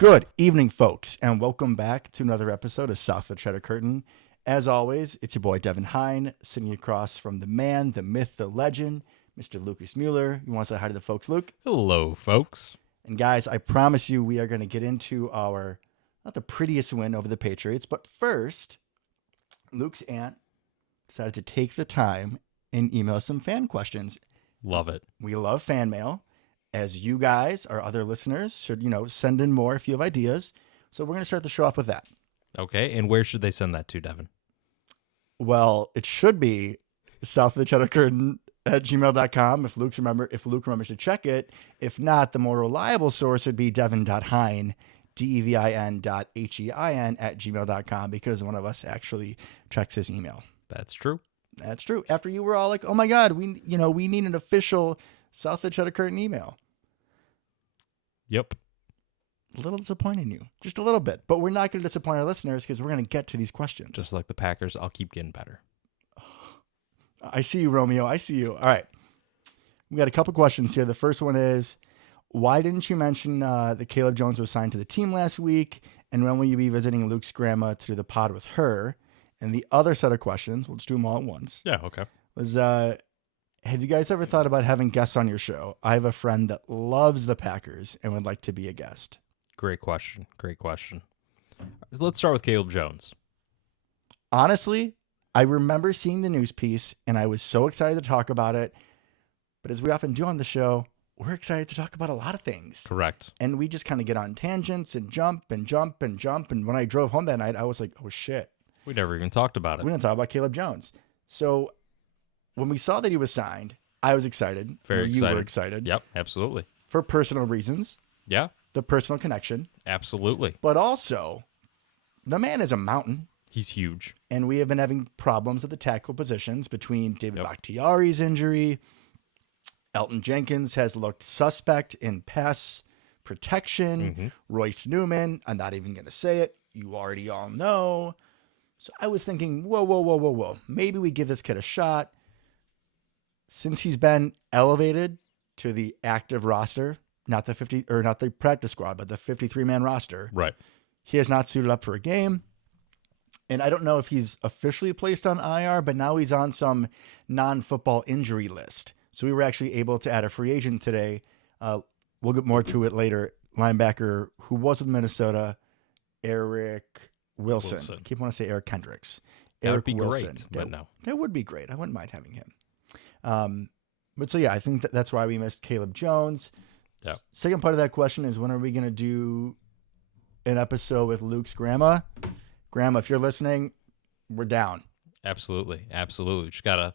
Good evening, folks, and welcome back to another episode of South of the Cheddar Curtain. As always, it's your boy Devin Hine, sitting across from the man, the myth, the legend, Mr. Lucas Mueller. You want to say hi to the folks, Luke? Hello, folks. And guys, I promise you we are going to get into our, not the prettiest win over the Patriots, but first, Luke's aunt decided to take the time and email us some fan questions. Love it. We love fan mail. As you guys, our other listeners, should, send in more if you have ideas. So we're going to start the show off with that. Okay, and where should they send that to, Devin? Well, it should be south of the cheddar curtain at gmail.com if Luke remembers to check it. If not, the more reliable source would be devin.hein, devin.hein at gmail.com, because one of us actually checks his email. That's true. That's true. After you were all like, oh my God, we need an official South of the Cheddar Curtain email. Yep. A little disappointing you. Just a little bit. But we're not going to disappoint our listeners because we're going to get to these questions. Just like the Packers, I'll keep getting better. I see you, Romeo. I see you. All right. We got a couple questions here. The first one is, why didn't you mention that Caleb Jones was signed to the team last week? And when will you be visiting Luke's grandma to do the pod with her? And the other set of questions, we'll just do them all at once. Yeah, okay. Was, have you guys ever thought about having guests on your show? I have a friend that loves the Packers and would like to be a guest. Great question. Let's start with Caleb Jones. Honestly, I remember seeing the news piece and I was so excited to talk about it. But as we often do on the show, we're excited to talk about a lot of things. Correct. And we just kind of get on tangents and jump and jump and jump. And when I drove home that night, I was like, oh shit. We never even talked about it. We didn't talk about Caleb Jones. So when we saw that he was signed, I was excited. Very excited. You were excited. Yep, absolutely. For personal reasons. Yeah. The personal connection. Absolutely. But also, the man is a mountain. He's huge. And we have been having problems at the tackle positions between David Bakhtiari's injury. Elton Jenkins has looked suspect in pass protection. Mm-hmm. Royce Newman, I'm not even going to say it. You already all know. So I was thinking, whoa. Maybe we give this kid a shot. Since he's been elevated to the active roster, not the practice squad, but the 53-man roster. Right. He has not suited up for a game. And I don't know if he's officially placed on IR, but now he's on some non-football injury list. So we were actually able to add a free agent today. We'll get more to it later. Linebacker who was with Minnesota, Eric Wilson. I keep wanting to say Eric Kendricks. That Eric would be Wilson. great, but no. That would be great. I wouldn't mind having him. But so, yeah, I think that's why we missed Caleb Jones. Yep. Second part of that question is, when are we going to do an episode with Luke's grandma? Grandma, if you're listening, we're down. Absolutely. Just got to,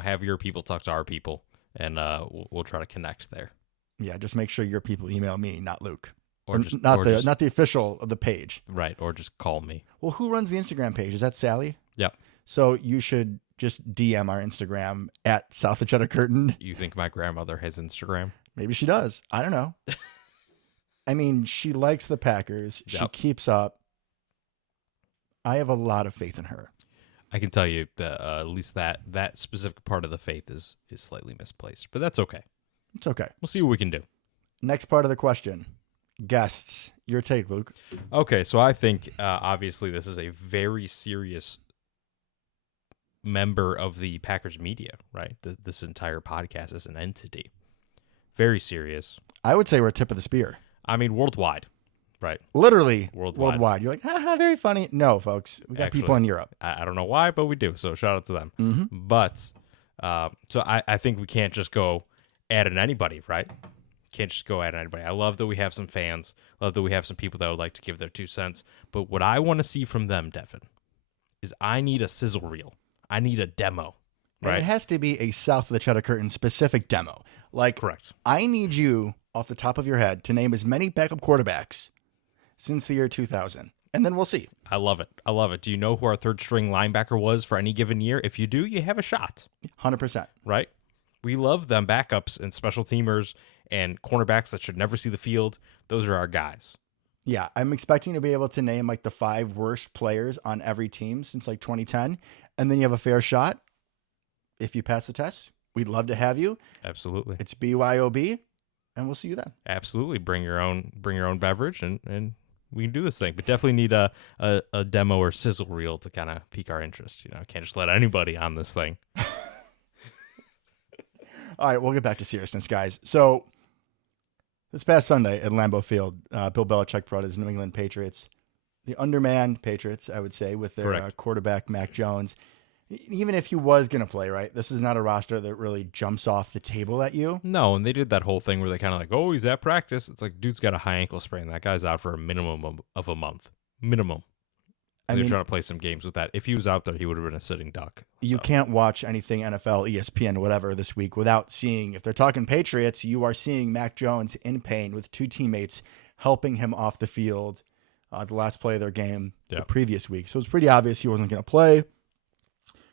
have your people talk to our people, and we'll try to connect there. Yeah, just make sure your people email me, not Luke. Or not the official of the page. Right, or just call me. Well, who runs the Instagram page? Is that Sally? Yep. So you should just DM our Instagram at South of Cheddar Curtain. You think my grandmother has Instagram? Maybe she does. I don't know. I mean, she likes the Packers. She keeps up. I have a lot of faith in her. I can tell you that at least that specific part of the faith is slightly misplaced, but that's okay. It's okay. We'll see what we can do. Next part of the question. Guests. Your take, Luke. Okay, so I think obviously this is a very serious member of the Packers media, right? This entire podcast is an entity. Very serious. I would say we're tip of the spear. I mean, worldwide, right? Literally worldwide. You're like, very funny. No, folks. We got Actually, people in Europe. I don't know why, but we do. So shout out to them. Mm-hmm. But so I think we can't just go at anybody, right? Can't just go at anybody. I love that we have some fans. Love that we have some people that would like to give their 2 cents. But what I want to see from them, Devin, is I need a sizzle reel. I need a demo. Right? And it has to be a South of the Cheddar Curtain specific demo. Like, correct. I need you, off the top of your head, to name as many backup quarterbacks since the year 2000. And then we'll see. I love it. Do you know who our third string linebacker was for any given year? If you do, you have a shot. 100%. Right? We love them backups and special teamers and cornerbacks that should never see the field. Those are our guys. Yeah, I'm expecting to be able to name like the 5 worst players on every team since like 2010. And then you have a fair shot. If you pass the test, we'd love to have you. Absolutely. It's BYOB. and we'll see you then. Absolutely. Bring your own beverage and we can do this thing. But definitely need a demo or sizzle reel to kind of pique our interest. Can't just let anybody on this thing. All right, we'll get back to seriousness, guys. So this past Sunday at Lambeau Field, Bill Belichick brought his New England Patriots, the undermanned Patriots, I would say, with their quarterback, Mac Jones. Even if he was going to play, right, this is not a roster that really jumps off the table at you. No, and they did that whole thing where they kind of like, oh, he's at practice. It's like, dude's got a high ankle sprain. That guy's out for a minimum of a month. Minimum. They're trying to play some games with that. If he was out there, he would have been a sitting duck. You can't watch anything NFL, ESPN, whatever this week without seeing, if they're talking Patriots, you are seeing Mac Jones in pain with two teammates helping him off the field the last play of their game the previous week. So it's pretty obvious he wasn't going to play.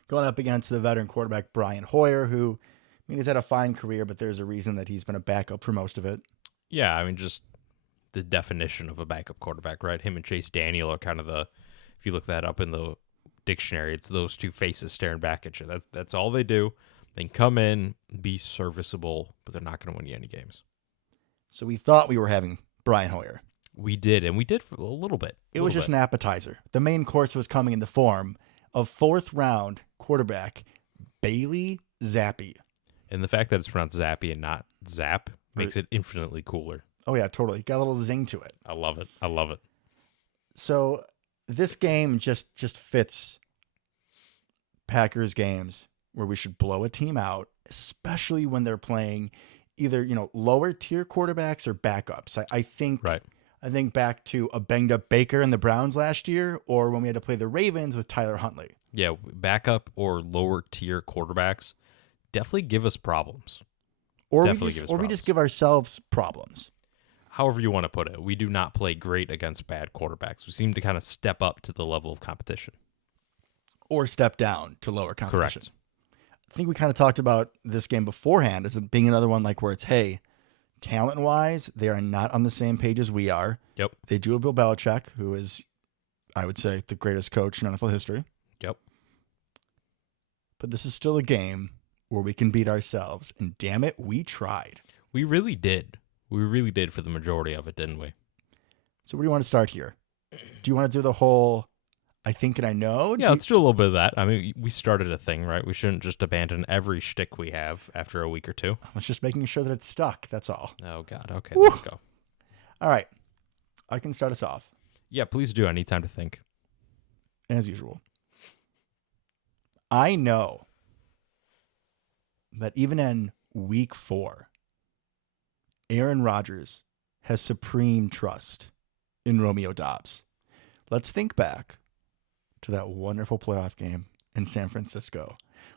Going up against the veteran quarterback, Brian Hoyer, who, he's had a fine career, but there's a reason that he's been a backup for most of it. Yeah, just the definition of a backup quarterback, right? Him and Chase Daniel are kind of if you look that up in the dictionary, it's those two faces staring back at you. That's all they do. They can come in, be serviceable, but they're not going to win you any games. So we thought we were having Brian Hoyer. We did, and we did for a little bit. It was just an appetizer. The main course was coming in the form of fourth-round quarterback Bailey Zappi. And the fact that it's pronounced Zappy and not Zap makes it infinitely cooler. Oh, yeah, totally. Got a little zing to it. I love it. So this game just fits Packers games where we should blow a team out, especially when they're playing either, lower tier quarterbacks or backups. I think back to a banged up Baker and the Browns last year, or when we had to play the Ravens with Tyler Huntley. Yeah, backup or lower tier quarterbacks definitely give us problems. Or we just give ourselves problems. However you want to put it, we do not play great against bad quarterbacks. We seem to kind of step up to the level of competition. Or step down to lower competition. Correct. I think we kind of talked about this game beforehand as it being another one like where it's, hey, talent-wise, they are not on the same page as we are. Yep. They do have Bill Belichick, who is, I would say, the greatest coach in NFL history. Yep. But this is still a game where we can beat ourselves. And damn it, we tried. We really did. We really did for the majority of it, didn't we? So where do you want to start here? Do you want to do the whole I think and I know? Yeah, let's do a little bit of that. We started a thing, right? We shouldn't just abandon every shtick we have after a week or two. I was just making sure that it's stuck. That's all. Oh, God. Okay, let's go. All right. I can start us off. Yeah, please do. I need time to think. As usual. I know that even in week 4, Aaron Rodgers has supreme trust in Romeo Doubs. Let's think back to that wonderful playoff game in San Francisco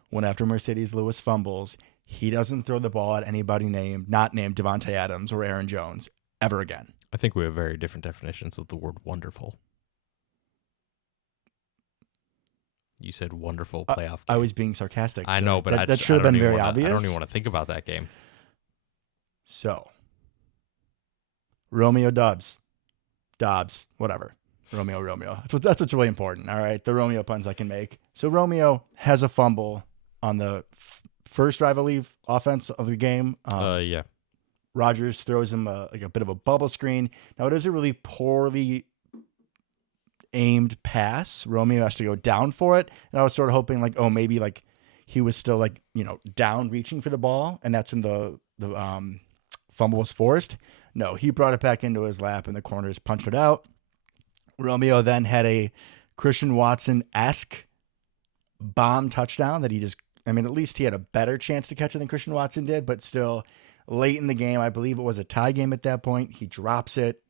when after Mercedes Lewis fumbles, he doesn't throw the ball at anybody not named Devontae Adams or Aaron Jones ever again. I think we have very different definitions of the word wonderful. You said wonderful playoff game. I was being sarcastic. I know, but that should have been very obvious. I don't even want to think about that game. So, Romeo Doubs, whatever. Romeo. That's what's really important, all right? The Romeo puns I can make. So, Romeo has a fumble on the first drive, I believe, offense of the game. Yeah. Rodgers throws him a bit of a bubble screen. Now, it is a really poorly aimed pass. Romeo has to go down for it. And I was sort of hoping maybe he was still down reaching for the ball. And that's when the fumble was forced. No, he brought it back into his lap and the corners punched it out. Romeo then had a Christian Watson-esque bomb touchdown that at least he had a better chance to catch it than Christian Watson did, but still late in the game, I believe it was a tie game at that point. He drops it.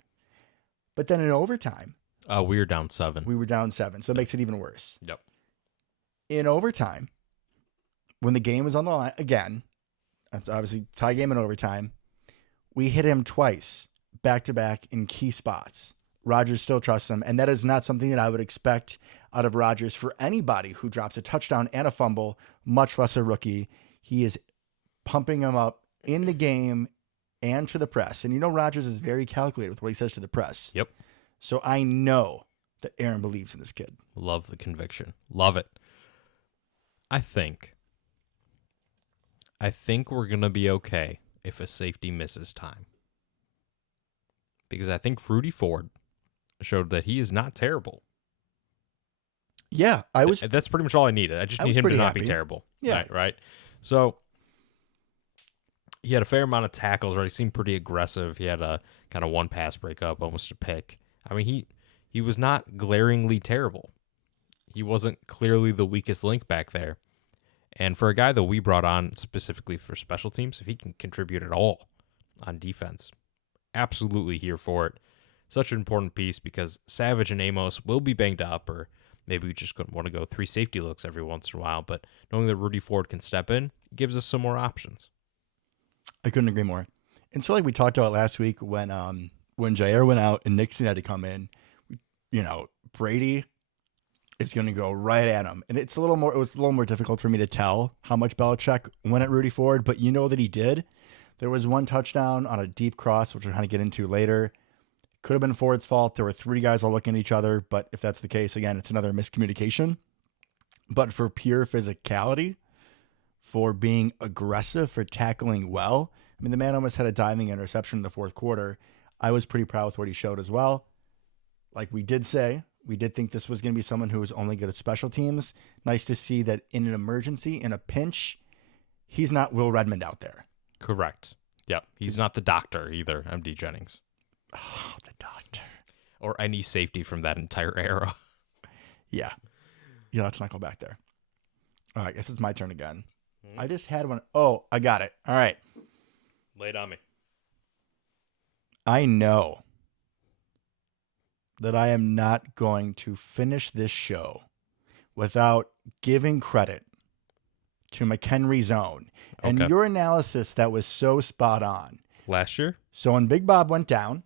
But then in overtime, we were down 7. So it makes it even worse. Yep. In overtime, when the game was on the line, again, that's obviously tie game in overtime, we hit him twice, back-to-back in key spots. Rodgers still trusts him, and that is not something that I would expect out of Rodgers for anybody who drops a touchdown and a fumble, much less a rookie. He is pumping him up in the game and to the press. And Rodgers is very calculated with what he says to the press. Yep. So I know that Aaron believes in this kid. Love the conviction. Love it. I think we're going to be okay if a safety misses time. Because I think Rudy Ford showed that he is not terrible. Yeah, That's pretty much all I needed. I just need him to not be terrible. Yeah. Right. So he had a fair amount of tackles, right? He seemed pretty aggressive. He had a kind of one pass breakup, almost a pick. I mean, he was not glaringly terrible. He wasn't clearly the weakest link back there. And for a guy that we brought on specifically for special teams, if he can contribute at all on defense, absolutely here for it. Such an important piece because Savage and Amos will be banged up, or maybe we just want to go 3 safety looks every once in a while. But knowing that Rudy Ford can step in gives us some more options. I couldn't agree more. And so, like we talked about last week, when Jair went out and Nixon had to come in, Brady is going to go right at him, and it was a little more difficult for me to tell how much Belichick went at Rudy Ford, but you know that he did. There was one touchdown on a deep cross, which we're going to get into later. Could have been Ford's fault. There were 3 guys all looking at each other, but if that's the case, again, it's another miscommunication. But for pure physicality, for being aggressive, for tackling well, I mean, the man almost had a diving interception in the fourth quarter. I was pretty proud with what he showed as well. Like we did say, we did think this was going to be someone who was only good at special teams. Nice to see that in an emergency, in a pinch, he's not Will Redmond out there. Correct. Yep. He's not the doctor either, MD Jennings. Oh, the doctor. Or any safety from that entire era. Yeah. Yeah, let's not go back there. All right, I guess it's my turn again. I just had one. Oh, I got it. All right. Lay it on me. I know that I am not going to finish this show without giving credit to McHenry Zone and your analysis that was so spot on. Last year? So when Big Bob went down,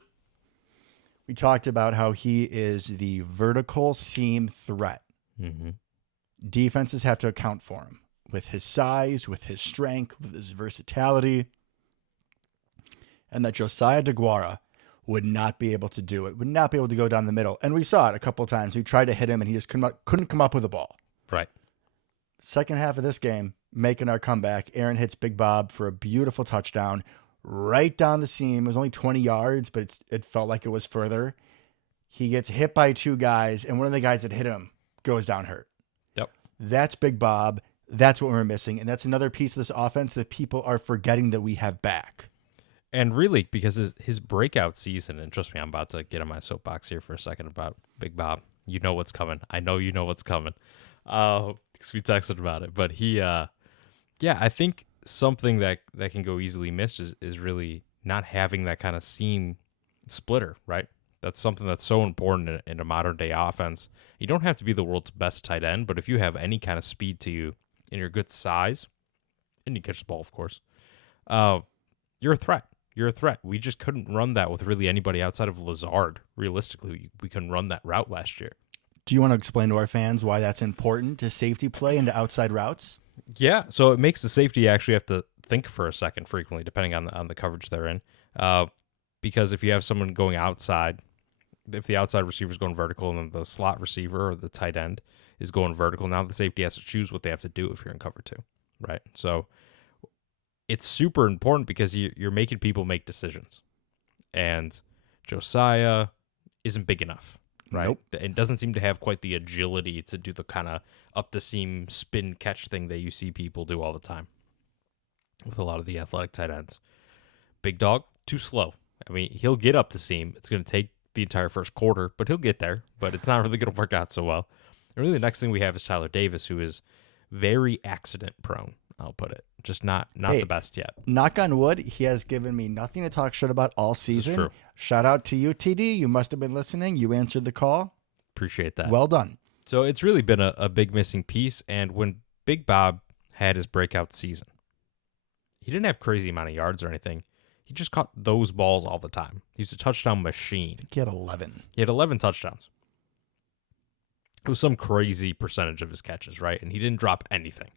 we talked about how he is the vertical seam threat. Mm-hmm. Defenses have to account for him with his size, with his strength, with his versatility. And that Josiah DeGuara would not be able to do it, would not be able to go down the middle. And we saw it a couple of times. We tried to hit him, and he just couldn't come up with a ball. Right. Second half of this game, making our comeback, Aaron hits Big Bob for a beautiful touchdown right down the seam. It was only 20 yards, but it felt like it was further. He gets hit by 2 guys, and one of the guys that hit him goes down hurt. Yep. That's Big Bob. That's what we're missing. And that's another piece of this offense that people are forgetting that we have back. And really, because his breakout season, and trust me, I'm about to get on my soapbox here for a second about Big Bob. You know what's coming. I know you know what's coming. Because we texted about it. But I think something that can go easily missed is really not having that kind of seam splitter, right? That's something that's so important in a modern day offense. You don't have to be the world's best tight end, but if you have any kind of speed to you and you're good size, and you catch the ball, of course, you're a threat. You're a threat. We just couldn't run that with really anybody outside of Lazard. Realistically, we couldn't run that route last year. Do you want to explain to our fans why that's important to safety play and to outside routes? Yeah, so it makes the safety actually have to think for a second frequently, depending on the coverage they're in. Because if you have someone going outside, if the outside receiver is going vertical and then the slot receiver or the tight end is going vertical, now the safety has to choose what they have to do if you're in cover 2, right? So it's super important because you're making people make decisions. And Josiah isn't big enough, right? Nope. And doesn't seem to have quite the agility to do the kind of up-the-seam spin catch thing that you see people do all the time with a lot of the athletic tight ends. Big dog, too slow. I mean, he'll get up the seam. It's going to take the entire first quarter, but he'll get there. But it's not really going to work out so well. And really, the next thing we have is Tyler Davis, who is very accident-prone, I'll put it. Just not the best yet. Knock on wood, he has given me nothing to talk shit about all season. This is true. Shout out to you, TD. You must have been listening. You answered the call. Appreciate that. Well done. So it's really been a big missing piece. And when Big Bob had his breakout season, he didn't have crazy amount of yards or anything. He just caught those balls all the time. He was a touchdown machine. I think he had 11. He had 11 touchdowns. It was some crazy percentage of his catches, right? And he didn't drop anything.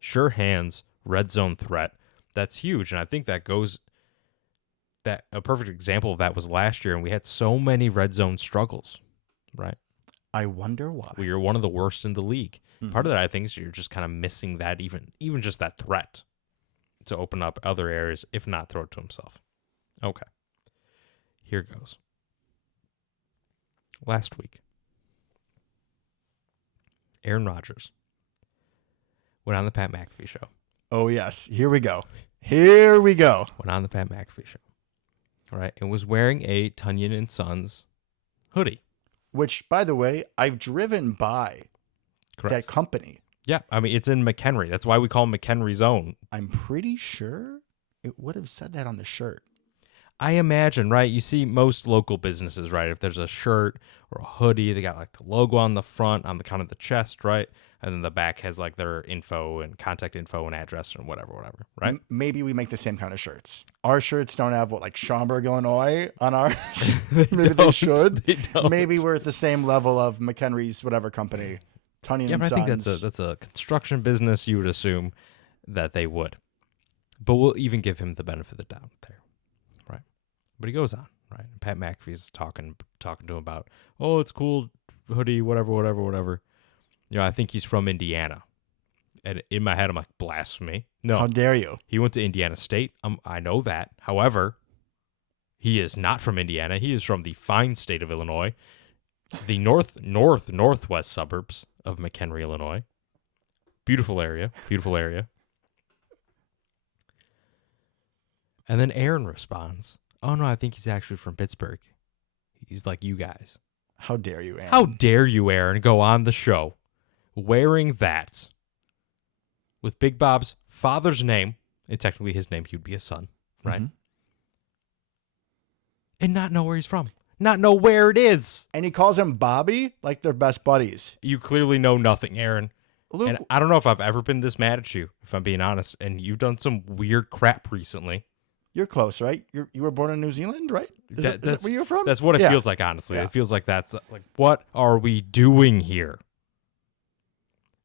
Sure hands, red zone threat. That's huge. And I think that a perfect example of that was last year, and we had so many red zone struggles, right? I wonder why. We were one of the worst in the league. Mm-hmm. Part of that, I think, is you're just kind of missing that even just that threat. to open up other areas, if not throw it to himself. Okay. Here goes. Last week, Aaron Rodgers went on the Pat McAfee show. Oh, yes. Here we go. Here we go. Went on the Pat McAfee show. All right. And was wearing a Tunyon and Sons hoodie. Which, by the way, I've driven by that company. Yeah. I mean, it's in McHenry. That's why we call him McHenry's Own. I'm pretty sure it would have said that on the shirt. I imagine, right? You see most local businesses, right? If there's a shirt or a hoodie, they got like the logo on the front, on the kind of the chest, right? And then the back has like their info and contact info and address and whatever, right? Maybe we make the same kind of shirts. Our shirts don't have like Schaumburg, Illinois on ours. Maybe they should. They don't. Maybe we're at the same level of McHenry's whatever company. Tunyon and I Sons. think that's a construction business. You would assume that they would, but we'll even give him the benefit of the doubt there, right? But he goes on, right? And Pat McAfee's talking to him about, oh, it's cool hoodie, whatever. You know, I think he's from Indiana. And in my head, I'm like, blasphemy. No. How dare you? He went to Indiana State. I know that. However, he is not from Indiana. He is from the fine state of Illinois, the northwest suburbs of McHenry, Illinois. Beautiful area. And then Aaron responds, oh, no, I think he's actually from Pittsburgh. He's like you guys. How dare you, Aaron? How dare you, Aaron, go on the show wearing that with Big Bob's father's name, and technically his name, he would be a son, right? Mm-hmm. And not know where he's from. Not know where it is. And he calls him Bobby like they're best buddies. You clearly know nothing, Aaron. Luke, And I don't know if I've ever been this mad at you, if I'm being honest, and you've done some weird crap recently. you're close, right? You were born in New Zealand, right? Is that where you're from? That's what it feels like, honestly. Yeah. It feels like that's like, what are we doing here?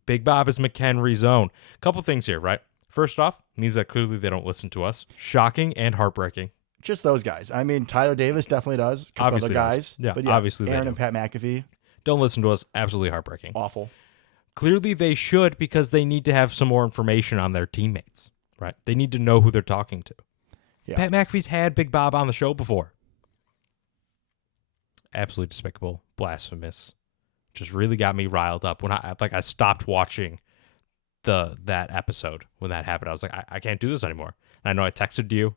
Big Bob is McHenry's Own. Couple things here, right? First off, means that clearly they don't listen to us. Shocking and heartbreaking. Just those guys. I mean, Tyler Davis definitely does. A couple Obviously other guys. does. Yeah, but obviously Aaron they and Pat McAfee. Don't listen to us. Absolutely heartbreaking. Awful. Clearly they should, because they need to have some more information on their teammates, right? They need to know who they're talking to. Yeah. Pat McAfee's had Big Bob on the show before. Absolutely despicable, blasphemous. Just really got me riled up when I stopped watching that episode when that happened. I was like, I can't do this anymore. And I know I texted you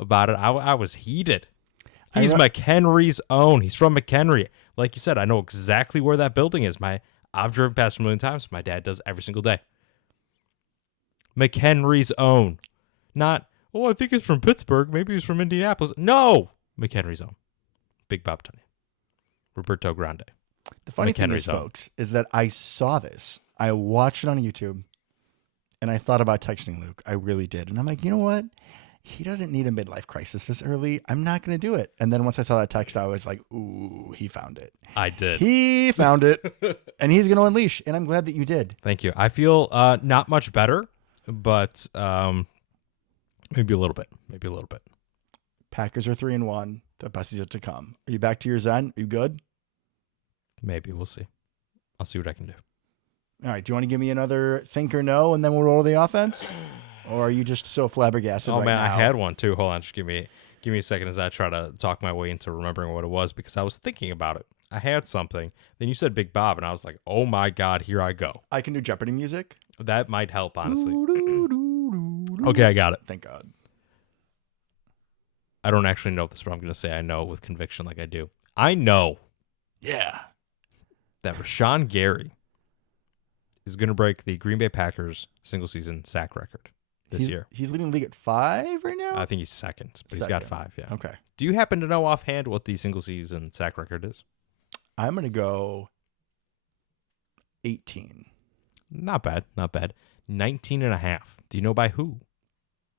about it. I was heated. He's McHenry's Own. He's from McHenry. Like you said, I know exactly where that building is. I've driven past it a million times. My dad does every single day. McHenry's Own. Not, oh, I think he's from Pittsburgh. Maybe he's from Indianapolis. No! McHenry's Own. Big Bob Tunyon. Roberto Grande. The funny thing is, folks, is that I saw this. I watched it on YouTube, and I thought about texting Luke. I really did. And I'm like, you know what? He doesn't need a midlife crisis this early. I'm not going to do it. And then once I saw that text, I was like, ooh, he found it. I did. He found it, and he's going to unleash, and I'm glad that you did. Thank you. I feel not much better, but maybe a little bit. Packers are 3-1. The best is yet to come. Are you back to your zen? Are you good? Maybe. We'll see. I'll see what I can do. All right. Do you want to give me another think or no, and then we'll roll the offense? Or are you just so flabbergasted right now? I had one too. Hold on. Just give me a second as I try to talk my way into remembering what it was, because I was thinking about it. I had something. Then you said Big Bob, and I was like, oh my God, here I go. I can do Jeopardy music. That might help, honestly. Okay, I got it. Thank God. I don't actually know this, but I'm going to say I know with conviction like I do. I know. Yeah. That Rashawn Gary is going to break the Green Bay Packers single-season sack record this year. He's leading the league at 5 right now? I think he's second, but he's got 5, yeah. Okay. Do you happen to know offhand what the single-season sack record is? I'm going to go 18. Not bad. 19 and a half. Do you know by who?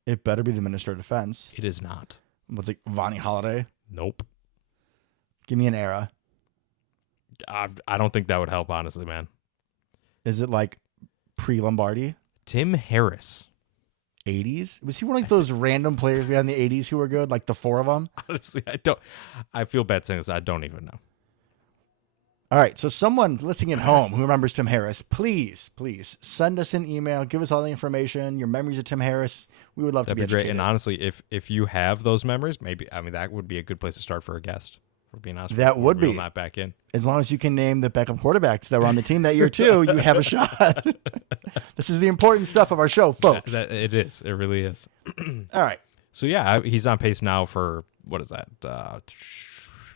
It better be the Minister of Defense. It is not. What's it, Vonnie Holiday? Nope. Give me an era. I don't think that would help, honestly, man. Is it like pre-Lombardi? Tim Harris. 80s? Was he one of like those random players we had in the 80s who were good? Like the 4 of them? Honestly, I feel bad saying this. I don't even know. All right, so someone listening at home who remembers Tim Harris, please send us an email. Give us all the information, your memories of Tim Harris. We would love to be That'd be great. educated. And honestly, if you have those memories, maybe that would be a good place to start for a guest. For being honest, That would be. reel that back in. As long as you can name the backup quarterbacks that were on the team that year too, you have a shot. This is the important stuff of our show, folks. It is. It really is. All right. So yeah, he's on pace now for what is that?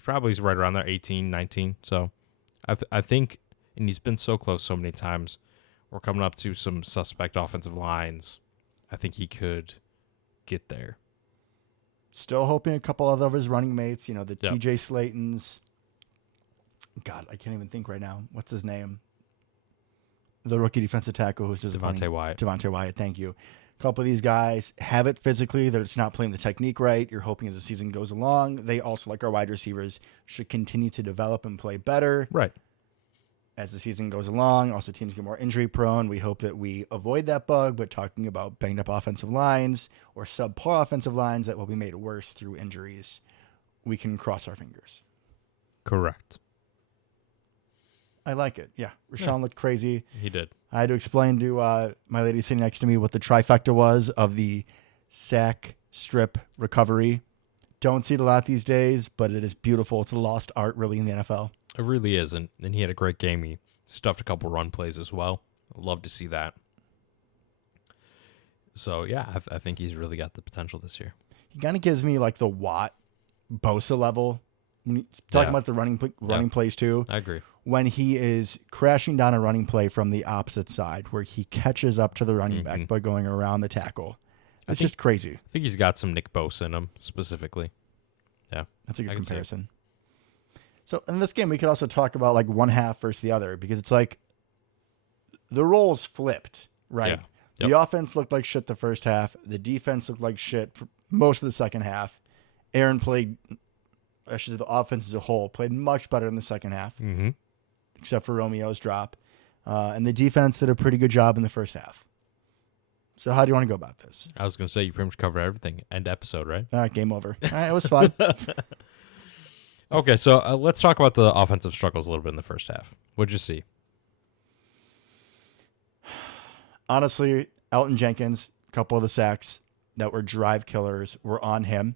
Probably he's right around there, 18, 19. So I think, and he's been so close so many times. We're coming up to some suspect offensive lines. I think he could get there. Still hoping a couple of his running mates, the Yep. TJ Slaytons. God, I can't even think right now. What's his name? The rookie defensive tackle who's just Devontae Wyatt. Devontae Wyatt, thank you. A couple of these guys have it physically. They're just not playing the technique right. You're hoping as the season goes along, they also, like our wide receivers, should continue to develop and play better. Right. As the season goes along, also teams get more injury prone. We hope that we avoid that bug, but talking about banged up offensive lines or subpar offensive lines that will be made worse through injuries, we can cross our fingers. Correct. I like it. Yeah. Rashawn looked crazy. He did. I had to explain to my lady sitting next to me what the trifecta was of the sack strip recovery. Don't see it a lot these days, but it is beautiful. It's a lost art, really, in the NFL. It really is, and he had a great game. He stuffed a couple run plays as well. I'd love to see that. So, yeah, I think he's really got the potential this year. He kind of gives me like the Watt, Bosa level. When he's talking about the running plays too. I agree. When he is crashing down a running play from the opposite side, where he catches up to the running back by going around the tackle. It's just crazy. I think he's got some Nick Bosa in him, specifically. Yeah. That's a good comparison. So in this game, we could also talk about like one half versus the other, because it's like the roles flipped, right? Yeah. Yep. The offense looked like shit the first half. The defense looked like shit for most of the second half. Aaron played, actually the offense as a whole, played much better in the second half, except for Romeo's drop. And the defense did a pretty good job in the first half. So how do you want to go about this? I was going to say you pretty much covered everything. End episode, right? All right, game over. All right, it was fun. Okay, so let's talk about the offensive struggles a little bit in the first half. What'd you see? Honestly, Elton Jenkins, a couple of the sacks that were drive killers were on him.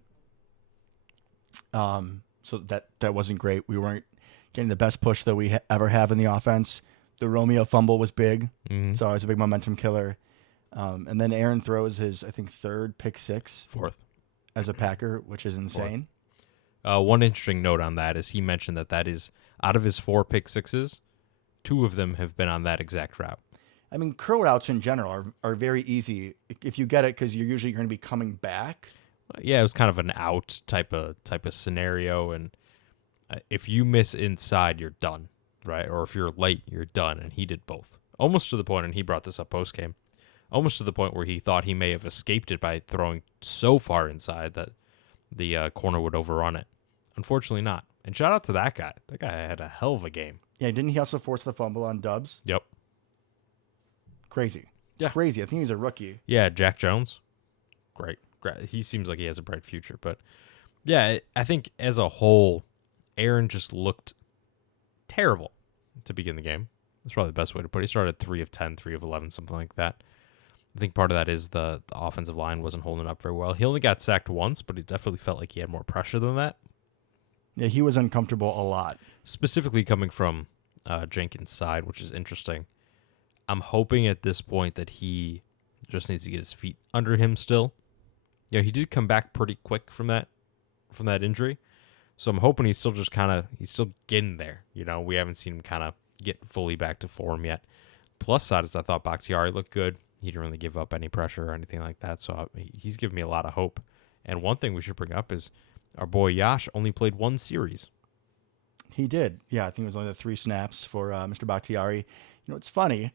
So that wasn't great. We weren't getting the best push that we ever have in the offense. The Romeo fumble was big. It's always a big momentum killer. And then Aaron throws his, I think, third pick six. Fourth. As a Packer, which is insane. One interesting note on that is he mentioned that is, out of his 4 pick sixes, 2 of them have been on that exact route. I mean, curl routes in general are very easy if you get it, because you're usually going to be coming back. Yeah, it was kind of an out type of scenario, and if you miss inside, you're done, right? Or if you're late, you're done, and he did both. Almost to the point, and he brought this up post-game, almost to the point where he thought he may have escaped it by throwing so far inside that the corner would overrun it. Unfortunately not. And shout out to that guy. That guy had a hell of a game. Yeah, didn't he also force the fumble on Dubs? Yep. Crazy. Yeah. Crazy. I think he's a rookie. Yeah, Jack Jones. Great. He seems like he has a bright future. But, yeah, I think as a whole, Aaron just looked terrible to begin the game. That's probably the best way to put it. He started 3 of 10, 3 of 11, something like that. I think part of that is the offensive line wasn't holding up very well. He only got sacked once, but he definitely felt like he had more pressure than that. Yeah, he was uncomfortable a lot. Specifically coming from Jenkins' side, which is interesting. I'm hoping at this point that he just needs to get his feet under him still. Yeah, he did come back pretty quick from that injury. So I'm hoping he's still he's still getting there. You know, we haven't seen him kind of get fully back to form yet. Plus side is I thought Bakhtiari looked good. He didn't really give up any pressure or anything like that. So he's given me a lot of hope. And one thing we should bring up is our boy Yash only played 1 series. He did. Yeah, I think it was only the 3 snaps for Mr. Bakhtiari. You know, it's funny.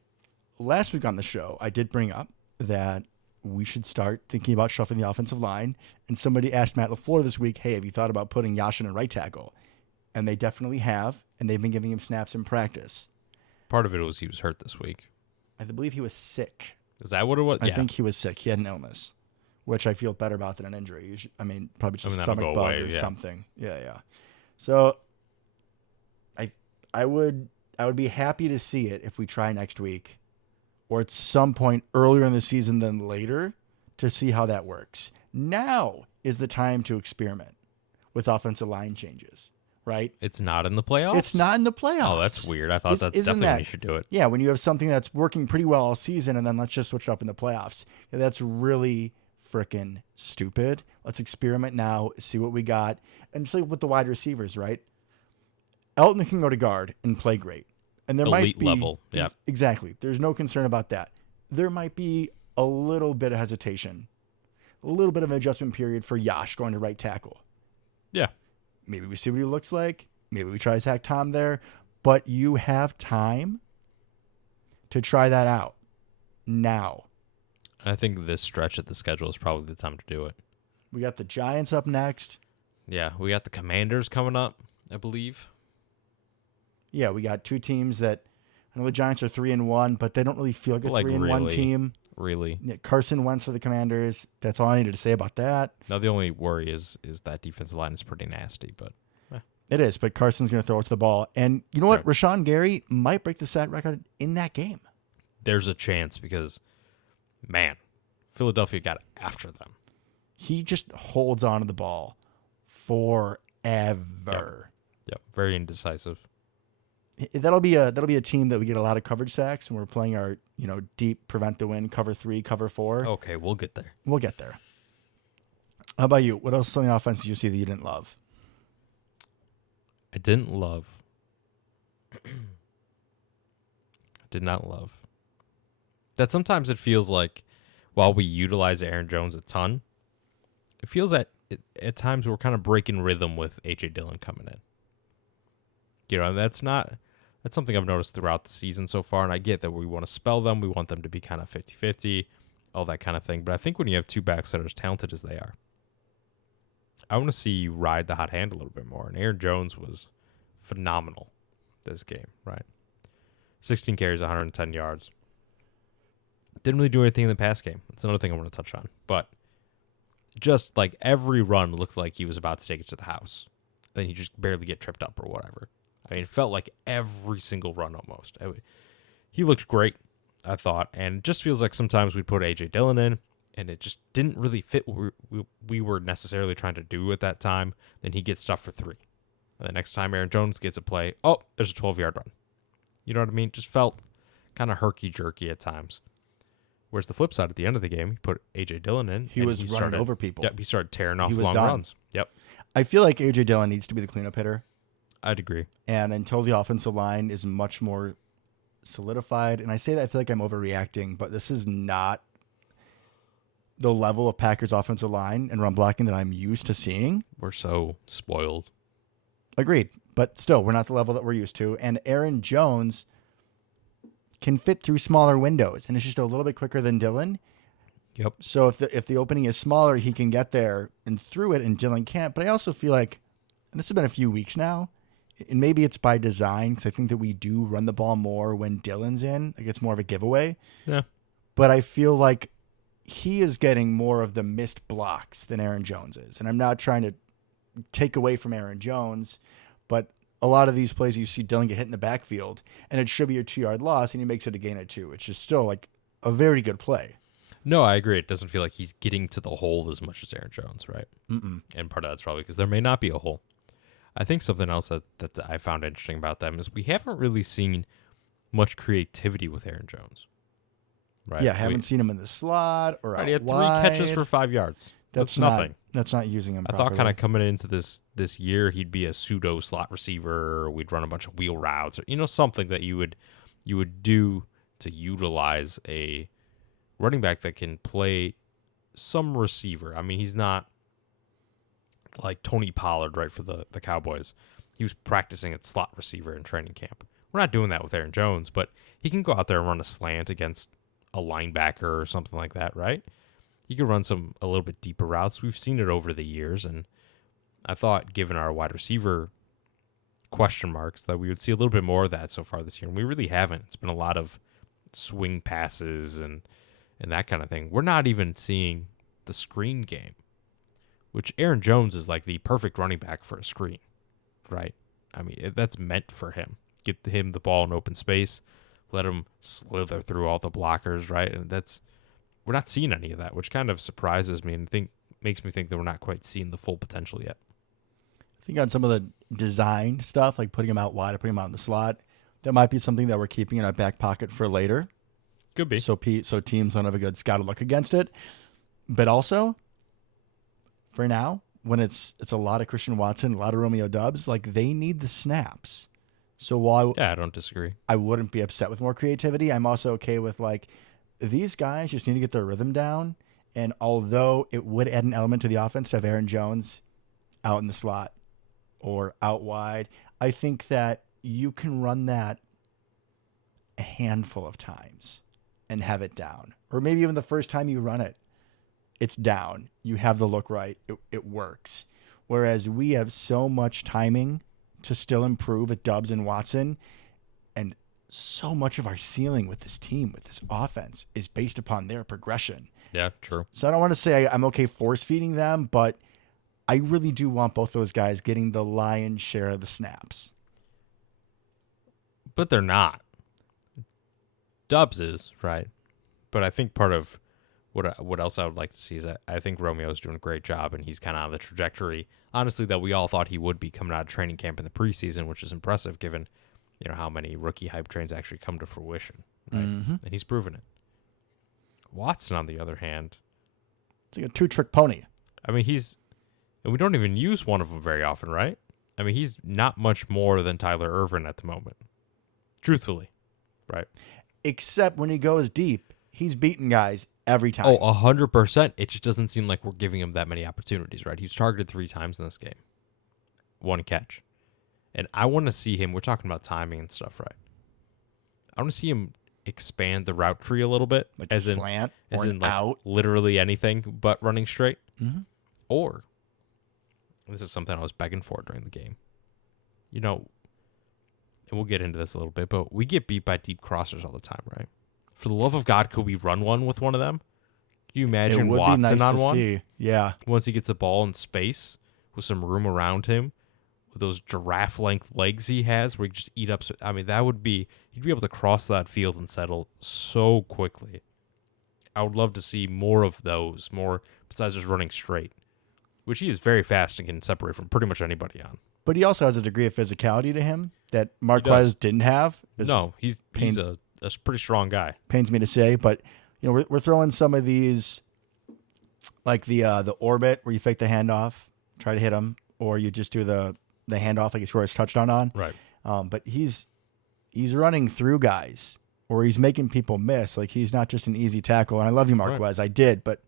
Last week on the show, I did bring up that we should start thinking about shuffling the offensive line. And somebody asked Matt LaFleur this week, hey, have you thought about putting Yash in a right tackle? And they definitely have, and they've been giving him snaps in practice. Part of it was he was hurt this week. I believe he was sick. Is that what it was? I think he was sick. He had an illness, which I feel better about than an injury. Probably just a stomach bug or something. Yeah. So I would be happy to see it if we try next week or at some point earlier in the season than later to see how that works. Now is the time to experiment with offensive line changes, right? It's not in the playoffs? It's not in the playoffs. Oh, that's weird. I thought that's isn't definitely when that, you should do it. Yeah, when you have something that's working pretty well all season and then let's just switch it up in the playoffs. Yeah, that's really freaking stupid. Let's experiment now, see what we got. And just like with the wide receivers, right? Elton can go to guard and play great. And there Elite might be level. Yeah. Exactly. There's no concern about that. There might be a little bit of hesitation, a little bit of an adjustment period for Yash going to right tackle. Yeah. Maybe we see what he looks like. Maybe we try Zach Tom there. But you have time to try that out now. I think this stretch of the schedule is probably the time to do it. We got the Giants up next. Yeah, we got the Commanders coming up, I believe. Yeah, we got two teams that I know the Giants are 3-1, but they don't really feel like a 3-1 team. Really. Yeah, Carson Wentz for the Commanders. That's all I needed to say about that. Now the only worry is that defensive line is pretty nasty, but it is. But Carson's going to throw us the ball, and you know what? Right. Rashawn Gary might break the sack record in that game. There's a chance because, man, Philadelphia got after them. He just holds on to the ball forever. Yep. Very indecisive. That'll be a team that we get a lot of coverage sacks, and we're playing our deep prevent the win, cover 3, cover 4. Okay, we'll get there. We'll get there. How about you? What else on the offense did you see that you didn't love? I didn't love. Did not love. That sometimes it feels like while we utilize Aaron Jones a ton, it feels that at times we're kind of breaking rhythm with A.J. Dillon coming in. That's something I've noticed throughout the season so far, and I get that we want to spell them. We want them to be kind of 50-50, all that kind of thing. But I think when you have two backs that are as talented as they are, I want to see you ride the hot hand a little bit more. And Aaron Jones was phenomenal this game, right? 16 carries, 110 yards. Didn't really do anything in the pass game. That's another thing I want to touch on. But just like every run looked like he was about to take it to the house. Then he just barely get tripped up or whatever. I mean, it felt like every single run almost. He looked great, I thought. And it just feels like sometimes we'd put A.J. Dillon in, and it just didn't really fit what we were necessarily trying to do at that time. Then he gets stuff for 3. And the next time Aaron Jones gets a play, oh, there's a 12-yard run. You know what I mean? Just felt kind of herky-jerky at times. Whereas the flip side, at the end of the game, he put A.J. Dillon in. He was running over people. Yep, he started tearing off He was long done. runs. Yep. I feel like A.J. Dillon needs to be the cleanup hitter. I'd agree. And until the offensive line is much more solidified, and I say that I feel like I'm overreacting, but this is not the level of Packers offensive line and run blocking that I'm used to seeing. We're so spoiled. Agreed. But still, we're not the level that we're used to. And Aaron Jones can fit through smaller windows, and it's just a little bit quicker than Dillon. Yep. So if the opening is smaller, he can get there and through it, and Dillon can't. But I also feel like, and this has been a few weeks now, and maybe it's by design, because I think that we do run the ball more when Dillon's in. Like it's more of a giveaway. Yeah. But I feel like he is getting more of the missed blocks than Aaron Jones is. And I'm not trying to take away from Aaron Jones, but a lot of these plays you see Dillon get hit in the backfield, and it should be a 2-yard loss, and he makes it a gain of 2, which is still like a very good play. No, I agree. It doesn't feel like he's getting to the hole as much as Aaron Jones, right? Mm-mm. And part of that's probably because there may not be a hole. I think something else that I found interesting about them is we haven't really seen much creativity with Aaron Jones. Right? Yeah, haven't seen him in the slot or out he had 3 wide. catches for 5 yards. That's nothing. That's not using him I properly. thought kind of coming into this year he'd be a pseudo slot receiver, or we'd run a bunch of wheel routes, or something that you would do to utilize a running back that can play some receiver. I mean, he's not like Tony Pollard, right, for the Cowboys. He was practicing at slot receiver in training camp. We're not doing that with Aaron Jones, but he can go out there and run a slant against a linebacker or something like that, right? He could run a little bit deeper routes. We've seen it over the years, and I thought, given our wide receiver question marks, that we would see a little bit more of that so far this year, and we really haven't. It's been a lot of swing passes and that kind of thing. We're not even seeing the screen game, which Aaron Jones is like the perfect running back for a screen, right? I mean, that's meant for him. get him the ball in open space, let him slither through all the blockers, right? And we're not seeing any of that, which kind of surprises me and makes me think that we're not quite seeing the full potential yet. I think on some of the design stuff, like putting him out wide or putting him out in the slot, that might be something that we're keeping in our back pocket for later. Could be. So teams don't have a good scouted look against it. But also, for now, when it's a lot of Christian Watson, a lot of Romeo Doubs, like they need the snaps. So while I don't disagree. I wouldn't be upset with more creativity, I'm also okay with like these guys just need to get their rhythm down. And although it would add an element to the offense to have Aaron Jones out in the slot or out wide, I think that you can run that a handful of times and have it down. Or maybe even the first time you run it, it's down. You have the look right. It works. Whereas we have so much timing to still improve at Doubs and Watson, and so much of our ceiling with this team, with this offense, is based upon their progression. Yeah, true. So I don't want to say I'm okay force feeding them, but I really do want both those guys getting the lion's share of the snaps. But they're not. Doubs is, right? But I think part of what else I would like to see is that I think Romeo's doing a great job, and he's kind of on the trajectory, honestly, that we all thought he would be coming out of training camp in the preseason, which is impressive given, how many rookie hype trains actually come to fruition. Right? Mm-hmm. And he's proven it. Watson, on the other hand, it's like a two-trick pony. I mean, and we don't even use one of them very often, right? I mean, he's not much more than Tyler Ervin at the moment, truthfully, right? Except when he goes deep, he's beating guys every time. Oh, 100%. It just doesn't seem like we're giving him that many opportunities, right? He's targeted 3 times in this game. 1 catch. And I want to see him, we're talking about timing and stuff, right? I want to see him expand the route tree a little bit. Like a slant or an out. Literally anything but running straight. Mm-hmm. Or, this is something I was begging for during the game. And we'll get into this a little bit, but we get beat by deep crossers all the time, right? For the love of God, could we run one with one of them? Can you imagine it would Watson be nice on to one? See. Yeah. Once he gets the ball in space with some room around him, with those giraffe-length legs he has, where he can just eat up. I mean, he'd be able to cross that field and settle so quickly. I would love to see more of those, more besides just running straight, which he is very fast and can separate from pretty much anybody on. But he also has a degree of physicality to him that Marquez didn't have. No, he's a pretty strong guy. Pains me to say, but we're throwing some of these, like the orbit where you fake the handoff, try to hit him, or you just do the handoff like he scores touchdown on. Right. But he's running through guys, or he's making people miss. Like he's not just an easy tackle. And I love you, Marquez. Right. I did, but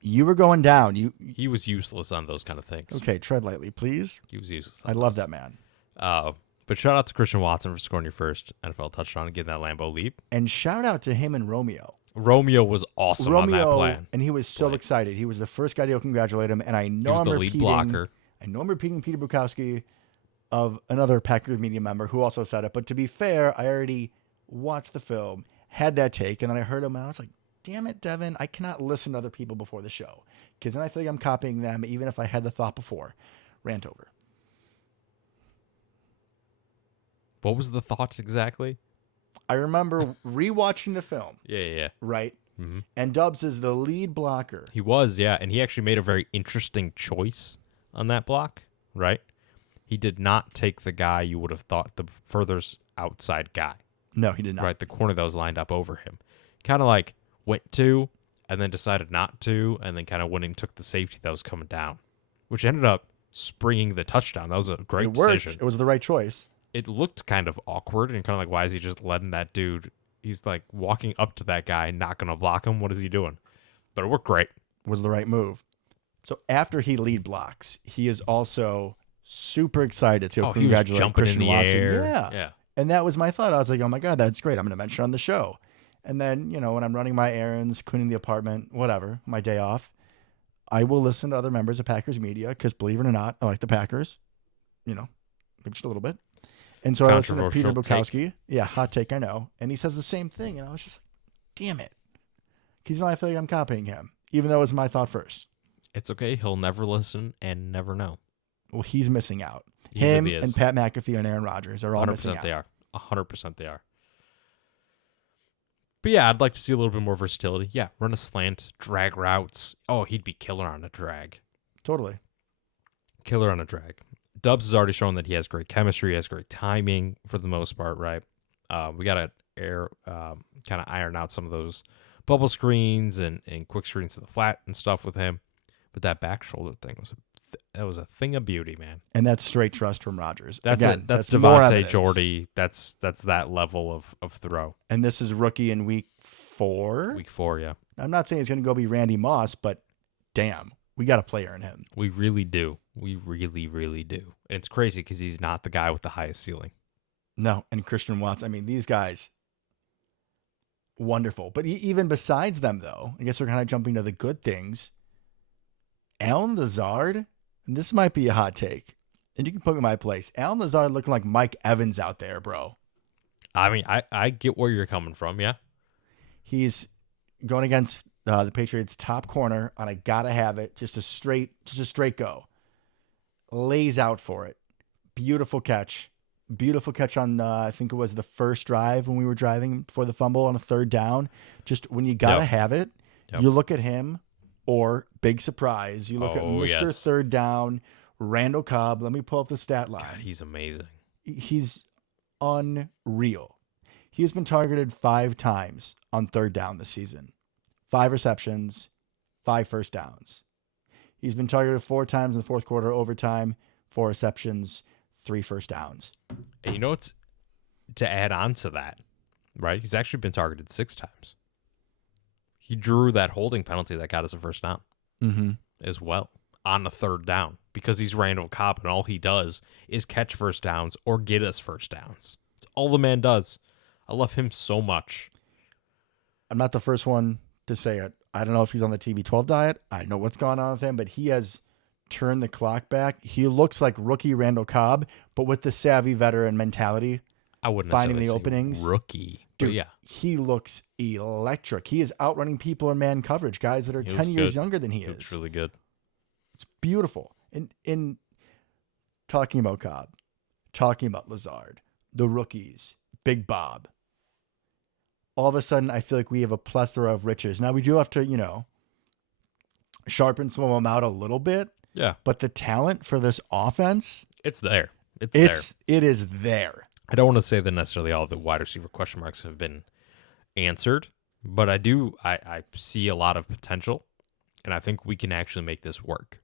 you were going down. He was useless on those kind of things. Okay, tread lightly, please. He was useless. I love that man. But shout out to Christian Watson for scoring your first NFL touchdown and getting that Lambeau leap. And shout out to him and Romeo. Romeo was awesome on that plan. And he was so excited. He was the first guy to congratulate him. And I know he was the lead blocker. I know I'm repeating Peter Bukowski of another Packers media member who also said it. But to be fair, I already watched the film, had that take, and then I heard him, and I was like, damn it, Devin, I cannot listen to other people before the show. Because then I feel like I'm copying them, even if I had the thought before. Rant over. What was the thought exactly? I remember rewatching the film. Yeah. Right? Mm-hmm. And Dubs is the lead blocker. He was, yeah. And he actually made a very interesting choice on that block, right? He did not take the guy you would have thought the furthest outside guy. No, he did not. Right, the corner that was lined up over him. Kind of like went to and then decided not to, and then kind of went and took the safety that was coming down, which ended up springing the touchdown. That was a great decision. It was the right choice. It looked kind of awkward and kind of like, why is he just letting that dude? He's like walking up to that guy, not going to block him. What is he doing? But it worked great. It was the right move. So after he lead blocks, he is also super excited to congratulate Christian Watson. Yeah. And that was my thought. I was like, oh my God, that's great. I'm going to mention it on the show. And then, when I'm running my errands, cleaning the apartment, whatever, my day off, I will listen to other members of Packers media because, believe it or not, I like the Packers, maybe just a little bit. And so I listened to Peter Bukowski. Yeah, hot take, I know. And he says the same thing. And I was just like, damn it. Because I feel like I'm copying him, even though it was my thought first. It's okay. He'll never listen and never know. Well, he's missing out. Him really and Pat McAfee and Aaron Rodgers are all missing out. They are. 100% they are. But yeah, I'd like to see a little bit more versatility. Yeah, run a slant, drag routes. Oh, he'd be killer on a drag. Totally. Killer on a drag. Dubs has already shown that he has great chemistry, he has great timing for the most part, right? We got to kind of iron out some of those bubble screens and quick screens to the flat and stuff with him. But that back shoulder thing was a thing of beauty, man. And that's straight trust from Rodgers. That's Again, it. That's more Devontae evidence. Jordy. That's that level of throw. And this is rookie in week 4. Week 4, yeah. I'm not saying it's going to go be Randy Moss, but damn, we got a player in him. We really do. We really, really do. And it's crazy because he's not the guy with the highest ceiling. No, and Christian Watts. I mean, these guys, wonderful. But even besides them, though, I guess we're kind of jumping to the good things. Allen Lazard, and this might be a hot take, and you can put me in my place. Allen Lazard looking like Mike Evans out there, bro. I mean, I get where you're coming from, yeah. He's going against the Patriots' top corner on a gotta have it, just a straight go. Lays out for it. Beautiful catch on I think it was the first drive when we were driving before the fumble on a third down. Just when you gotta have it, you look at him, or big surprise, you look at Mr. Third Down, Randall Cobb. Let me pull up the stat line. God, he's amazing. He's unreal. He has been targeted 5 times on third down this season. 5 receptions, 5 first downs. He's been targeted 4 times in the fourth quarter overtime, 4 receptions, 3 first downs. And you know what's to add on to that, right? He's actually been targeted 6 times. He drew that holding penalty that got us a first down as well on the third down because he's Randall Cobb and all he does is catch first downs or get us first downs. It's all the man does. I love him so much. I'm not the first one to say it. I don't know if he's on the TB12 diet. I know what's going on with him, but he has turned the clock back. He looks like rookie Randall Cobb, but with the savvy veteran mentality. I wouldn't finding the necessarily openings. say rookie. Dude, yeah. He looks electric. He is outrunning people in man coverage, guys that are 10 years younger than he is. It's really good. It's beautiful. In talking about Cobb, talking about Lazard, the rookies, Big Bob, all of a sudden I feel like we have a plethora of riches. Now we do have to, sharpen some of them out a little bit. Yeah. But the talent for this offense, it's there. It is there. I don't want to say that necessarily all the wide receiver question marks have been answered, but I see a lot of potential, and I think we can actually make this work.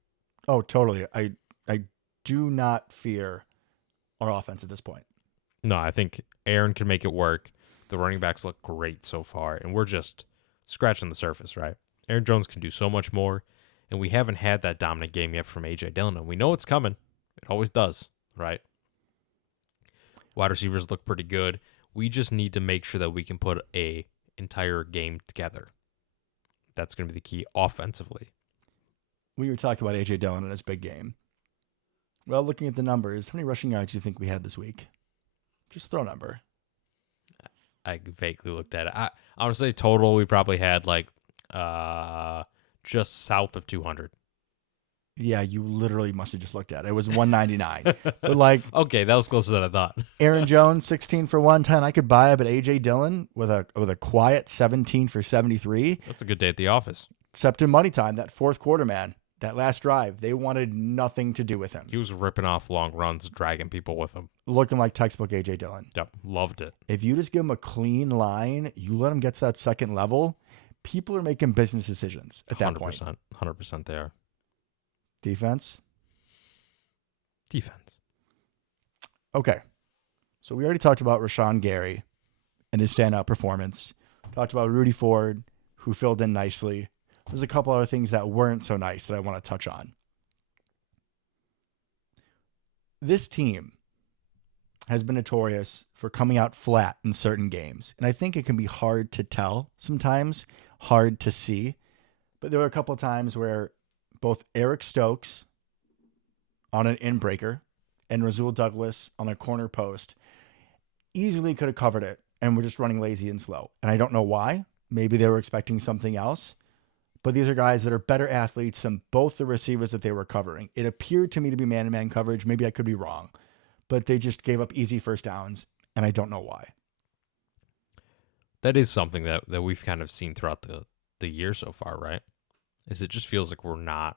Oh, totally. I do not fear our offense at this point. No, I think Aaron can make it work. The running backs look great so far, and we're just scratching the surface, right? Aaron Jones can do so much more, and we haven't had that dominant game yet from A.J. Dillon, and we know it's coming. It always does, right? Wide receivers look pretty good. We just need to make sure that we can put a entire game together. That's going to be the key offensively. We were talking about A.J. Dillon in his big game. Well, looking at the numbers, how many rushing yards do you think we had this week? Just throw a number. I vaguely looked at it. I want to say total, we probably had just south of 200. Yeah, you literally must have just looked at it. It was 199. But okay, that was closer than I thought. Aaron Jones, 16 for 110. I could buy it, but A.J. Dillon with a quiet 17 for 73. That's a good day at the office. Except in money time, that fourth quarter, man, that last drive, they wanted nothing to do with him. He was ripping off long runs, dragging people with him. Looking like textbook A.J. Dillon. Yep, loved it. If you just give him a clean line, you let him get to that second level, people are making business decisions at that 100%, point. 100% they are. Defense. Okay. So we already talked about Rashawn Gary and his standout performance. Talked about Rudy Ford, who filled in nicely. There's a couple other things that weren't so nice that I want to touch on. This team has been notorious for coming out flat in certain games. And I think it can be hard to tell sometimes, hard to see. But there were a couple of times where both Eric Stokes on an in-breaker and Rasul Douglas on a corner post easily could have covered it and were just running lazy and slow. And I don't know why. Maybe they were expecting something else. But these are guys that are better athletes than both the receivers that they were covering. It appeared to me to be man-to-man coverage. Maybe I could be wrong. But they just gave up easy first downs and I don't know why. That is something that we've kind of seen throughout the year so far, right? Is it just feels like we're not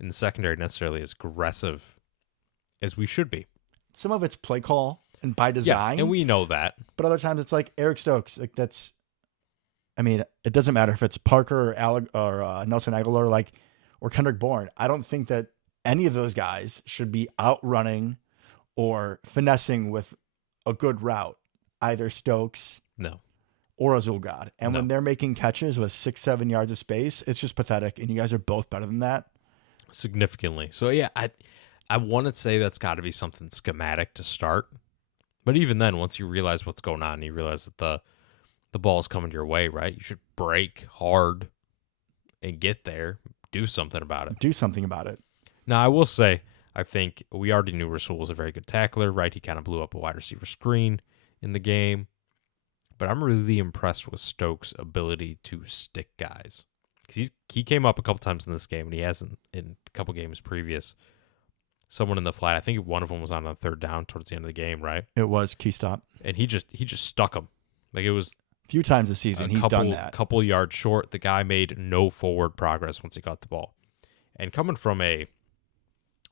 in the secondary necessarily as aggressive as we should be. Some of it's play call and by Yeah, design. and we know that. But other times it's like Eric Stokes. Like that's, I mean, it doesn't matter if it's Parker or Nelson Aguilar, like, or Kendrick Bourne. I don't think that any of those guys should be outrunning or finessing with a good route, either Stokes No. or Azul God. And No. when they're making catches with 6-7 yards of space, it's just pathetic. And you guys are both better than that. Significantly. So yeah, I want to say that's got to be something schematic to start. But even then, once you realize what's going on, you realize that the ball's coming your way, right? You should break hard and get there. Do something about it. Do something about it. Now, I will say, I think we already knew Rasul was a very good tackler, right? He kind of blew up a wide receiver screen in the game. But I'm really impressed with Stokes' ability to stick guys. Because he came up a couple times in this game, and he hasn't in a couple games previous. Someone in the flat, I think one of them was on a third down towards the end of the game, right? It was key stop. And he just stuck him. Like it was A few times this season, he's done that. Couple yards short. The guy made no forward progress once he got the ball. And coming from a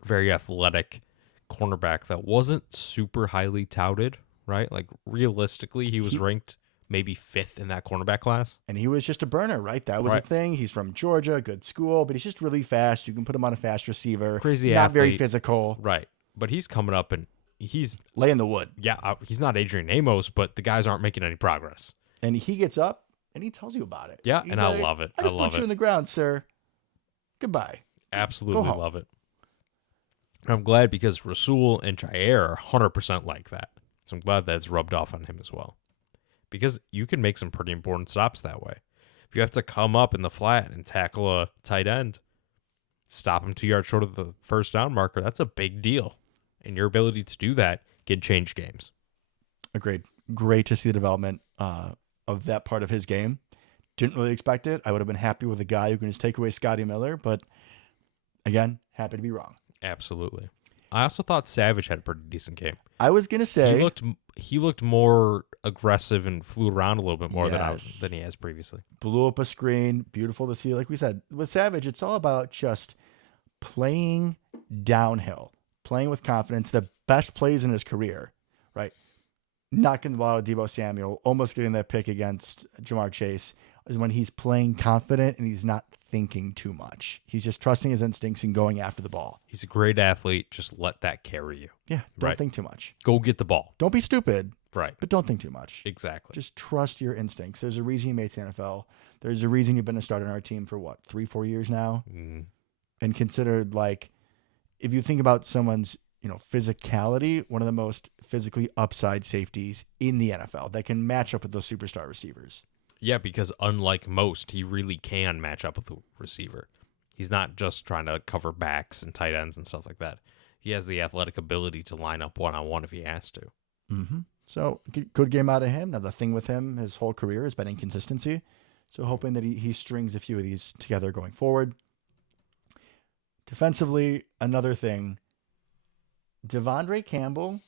very athletic cornerback that wasn't super highly touted, right? Like realistically, he was ranked maybe 5th in that cornerback class. And he was just a burner, right? That was Right. the thing. He's from Georgia, good school, but he's just really fast. You can put him on a fast receiver. Crazy Not very athlete. physical. Right. But he's coming up and he's Lay in the wood. he's not Adrian Amos, but the guys aren't making any progress. And he gets up and he tells you about it. Yeah, He's and I like, love it. I I just love put you it. in the ground, sir. Goodbye. Absolutely home. love it. I'm glad because Rasul and Jair are 100% like that. So I'm glad that's rubbed off on him as well. Because you can make some pretty important stops that way. If you have to come up in the flat and tackle a tight end, stop him 2 yards short of the first down marker, that's a big deal. And your ability to do that can change games. Agreed. Great to see the development of that part of his game. Didn't really expect it. I would have been happy with a guy who can just take away Scotty Miller, but again, happy to be wrong. Absolutely. I also thought Savage had a pretty decent game. I was gonna say He looked more aggressive and flew around a little bit more Yes. than he has previously. blew up a screen. Beautiful to see. Like we said, with Savage, it's all about just playing downhill, playing with confidence. The best plays in his career, right? Knocking the ball out of Deebo Samuel, almost getting that pick against Jamar Chase, is when he's playing confident and he's not thinking too much. He's just trusting his instincts and going after the ball. He's a great athlete. Just let that carry you. Yeah, don't Right. think too much. Go get the ball. Don't be stupid, Right. but don't think too much. Exactly. Just trust your instincts. There's a reason you made it to the NFL. There's a reason you've been a starter on our team for what, 3-4 years now? Mm. And considered, like, if you think about someone's, physicality, one of the most physically upside safeties in the NFL that can match up with those superstar receivers. Yeah, because unlike most, he really can match up with the receiver. He's not just trying to cover backs and tight ends and stuff like that. He has the athletic ability to line up one-on-one if he has to. Mm-hmm. So good game out of him. Now the thing with him, his whole career has been inconsistency. So hoping that he strings a few of these together going forward. Defensively, another thing. Devondre Campbell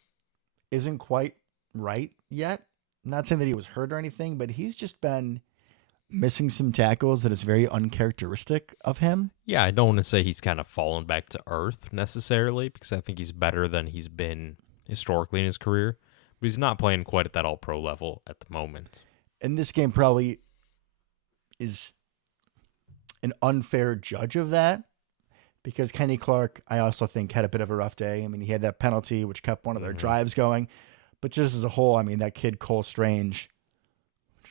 isn't quite right yet. Not saying that he was hurt or anything, but he's just been missing some tackles that is very uncharacteristic of him. Yeah, I don't want to say he's kind of fallen back to earth necessarily because I think he's better than he's been historically in his career. But he's not playing quite at that all-pro level at the moment. And this game probably is an unfair judge of that because Kenny Clark, I also think, had a bit of a rough day. I mean, he had that penalty, which kept one of their drives going. But just as a whole, I mean, that kid Cole Strange,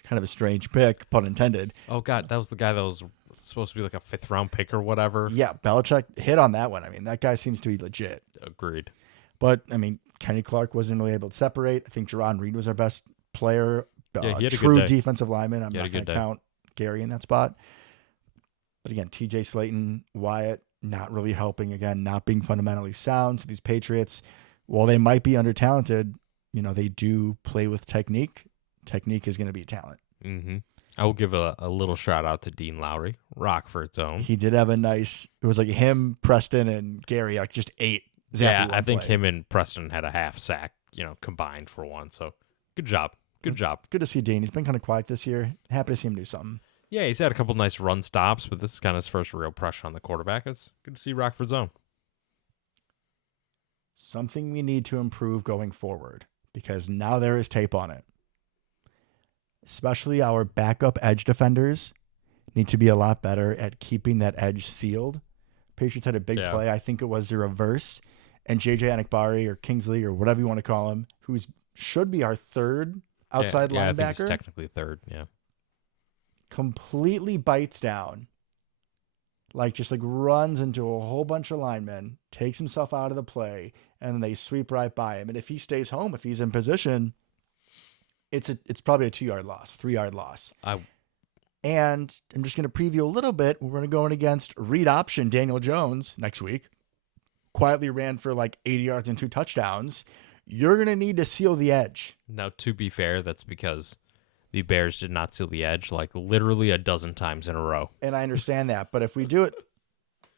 kind of a strange pick, pun intended. Oh, God, that was the guy that was supposed to be like a 5th-round pick or whatever. Yeah, Belichick hit on that one. I mean, that guy seems to be legit. Agreed. But, I mean, Kenny Clark wasn't really able to separate. I think Jerron Reed was our best player. Yeah, he had a true good day. defensive lineman. I'm He had not a going good to day. count Gary in that spot. But again, TJ Slayton, Wyatt, not really helping. Again, not being fundamentally sound. So these Patriots, while they might be under-talented, they do play with technique. Technique is going to be talent. Mm-hmm. I will give a little shout-out to Dean Lowry. Rock for its own. He did have a nice, it was like him, Preston, and Gary, like just 8. Yeah, I think him and Preston had a half sack, combined for one. So Good job. Good job. Good to see Dean. He's been kind of quiet this year. Happy to see him do something. Yeah, he's had a couple nice run stops, but this is kind of his first real pressure on the quarterback. It's good to see Rockford's own. Something we need to improve going forward, because now there is tape on it. Especially our backup edge defenders need to be a lot better at keeping that edge sealed. Patriots had a big play. I think it was a reverse. And J.J. Anakbari or Kingsley or whatever you want to call him, who should be our third outside linebacker. I think he's technically third, yeah. Completely bites down. Just runs into a whole bunch of linemen, takes himself out of the play, and then they sweep right by him. And if he stays home, if he's in position, it's probably a 2-yard loss, 3-yard loss. And I'm just going to preview a little bit. We're going to go in against read option Daniel Jones next week. Quietly ran for 80 yards and 2 touchdowns. You're going to need to seal the edge. Now, to be fair, that's because the Bears did not seal the edge literally a dozen times in a row. And I understand that. But if we do it,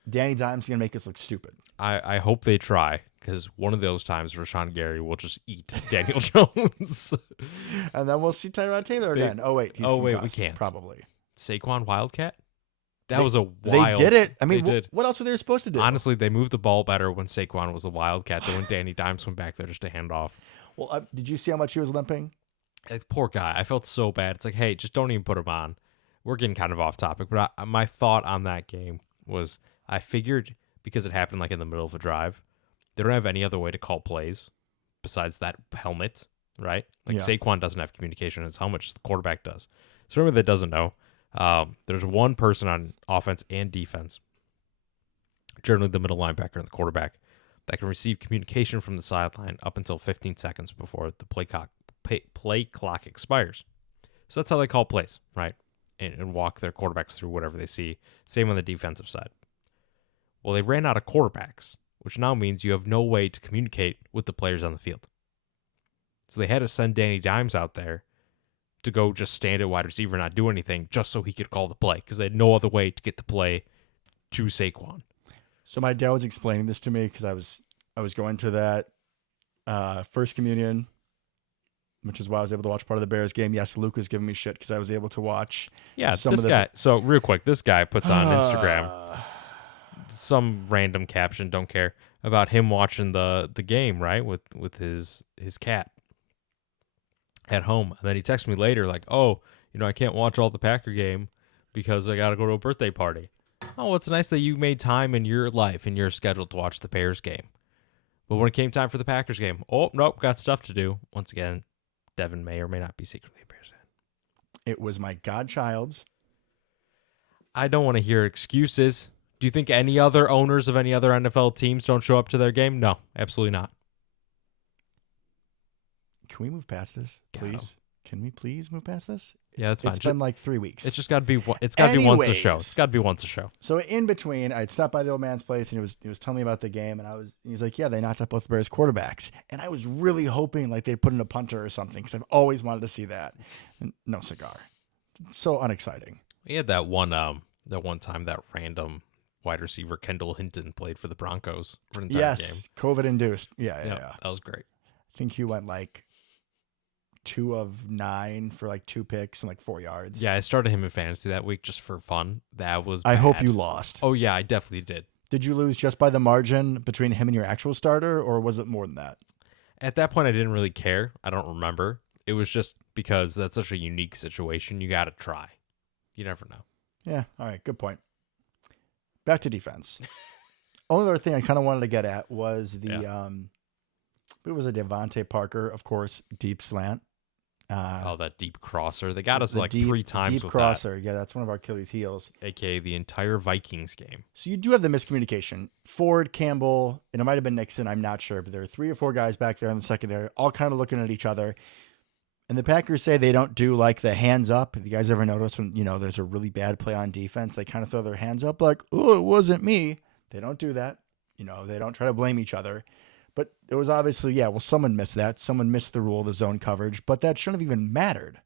Danny Dimes going to make us look stupid. I hope they try, because one of those times Rashawn Gary will just eat Daniel Jones. And then we'll see Tyrod Taylor again. We can't. Probably. Saquon Wildcat? That was a wild... They did it. I mean, did. What else were they supposed to do? Honestly, they moved the ball better when Saquon was a Wildcat than when Danny Dimes went back there just to hand off. Well, did you see how much he was limping? Poor guy. I felt so bad. It's hey, just don't even put him on. We're getting kind of off topic, but my thought on that game was I figured because it happened in the middle of a drive, they don't have any other way to call plays besides that helmet, right? Saquon doesn't have communication in his helmet, just the quarterback does. So remember that doesn't know. There's one person on offense and defense, generally the middle linebacker and the quarterback, that can receive communication from the sideline up until 15 seconds before the play clock expires. So that's how they call plays, right? And walk their quarterbacks through whatever they see. Same on the defensive side. Well, they ran out of quarterbacks, which now means you have no way to communicate with the players on the field. So they had to send Danny Dimes out there to go just stand at wide receiver and not do anything just so he could call the play, because they had no other way to get the play to Saquon. So my dad was explaining this to me because I was going to that first communion, which is why I was able to watch part of the Bears game. Yes, Luke was giving me shit because I was able to watch. Yeah, this guy. So real quick, this guy puts on Instagram some random caption, don't care, about him watching the game, right, with his cat at home. And then he texts me later I can't watch all the Packer game because I got to go to a birthday party. Oh, it's nice that you made time in your life, in your schedule, to watch the Bears game. But when it came time for the Packers game, oh, nope, got stuff to do. Once again, Devin may or may not be secretly a Bears fan. It was my godchild's. I don't want to hear excuses. Do you think any other owners of any other NFL teams don't show up to their game? No, absolutely not. Can we move past this, please? Can we please move past this? Yeah, that's fine. It's been 3 weeks. It's just got to be. It's got to be once a show. It's got to be once a show. So in between, I'd stopped by the old man's place, and he was telling me about the game, and he was like, "Yeah, they knocked out both the Bears quarterbacks," and I was really hoping they'd put in a punter or something because I've always wanted to see that. And no cigar. It's so unexciting. We had that one time that random wide receiver Kendall Hinton played for the Broncos for an entire game. COVID induced. Yeah. That was great. I think he went 2 of 9 for 2 picks and 4 yards. Yeah, I started him in fantasy that week just for fun. That was bad. I hope you lost. Oh yeah, I definitely did. Did you lose just by the margin between him and your actual starter, or was it more than that? At that point, I didn't really care. I don't remember. It was just because that's such a unique situation. You got to try. You never know. Yeah. All right. Good point. Back to defense. Only other thing I kind of wanted to get at was it was a Devontae Parker, of course, deep slant. That deep crosser. They got us 3 times deep with crosser. that. Yeah, that's one of our Achilles' heels. AKA the entire Vikings game. So you do have the miscommunication. Ford, Campbell, and it might have been Nixon, I'm not sure, but there are 3 or 4 guys back there in the secondary, all kind of looking at each other. And the Packers say they don't do the hands up. Have you guys ever noticed when, there's a really bad play on defense, they kind of throw their hands up oh, it wasn't me. They don't do that. They don't try to blame each other. But it was obviously, someone missed that. Someone missed the rule of the zone coverage, but that shouldn't have even mattered.